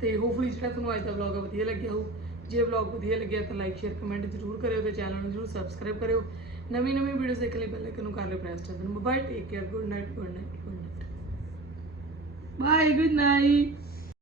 ਤੇ ਹੋਪਫੁਲੀ ਜਿਹੜਾ ਤੁਹਾਨੂੰ ਅੱਜ ਦਾ ਵਲੌਗ ਵਧੀਆ ਲੱਗਿਆ ਹੋ ਜੇ ਵਲੌਗ ਵਧੀਆ ਲੱਗਿਆ ਤਾਂ ਲਾਈਕ ਸ਼ੇਅਰ ਕਮੈਂਟ ਜ਼ਰੂਰ ਕਰਿਓ ਤੇ ਚੈਨਲ ਨੂੰ ਜ਼ਰੂਰ ਸਬਸਕ੍ਰਾਈਬ ਕਰਿਓ। ਨਵੀਂ ਨਵੀਂ ਵੀਡੀਓਜ਼ ਦੇਖਣ ਲਈ ਬੈਲ ਆਈਕਨ ਨੂੰ ਕਰ ਲਿਓ ਪ੍ਰੈਸ ਕਰ bye take care good night good night good night bye good night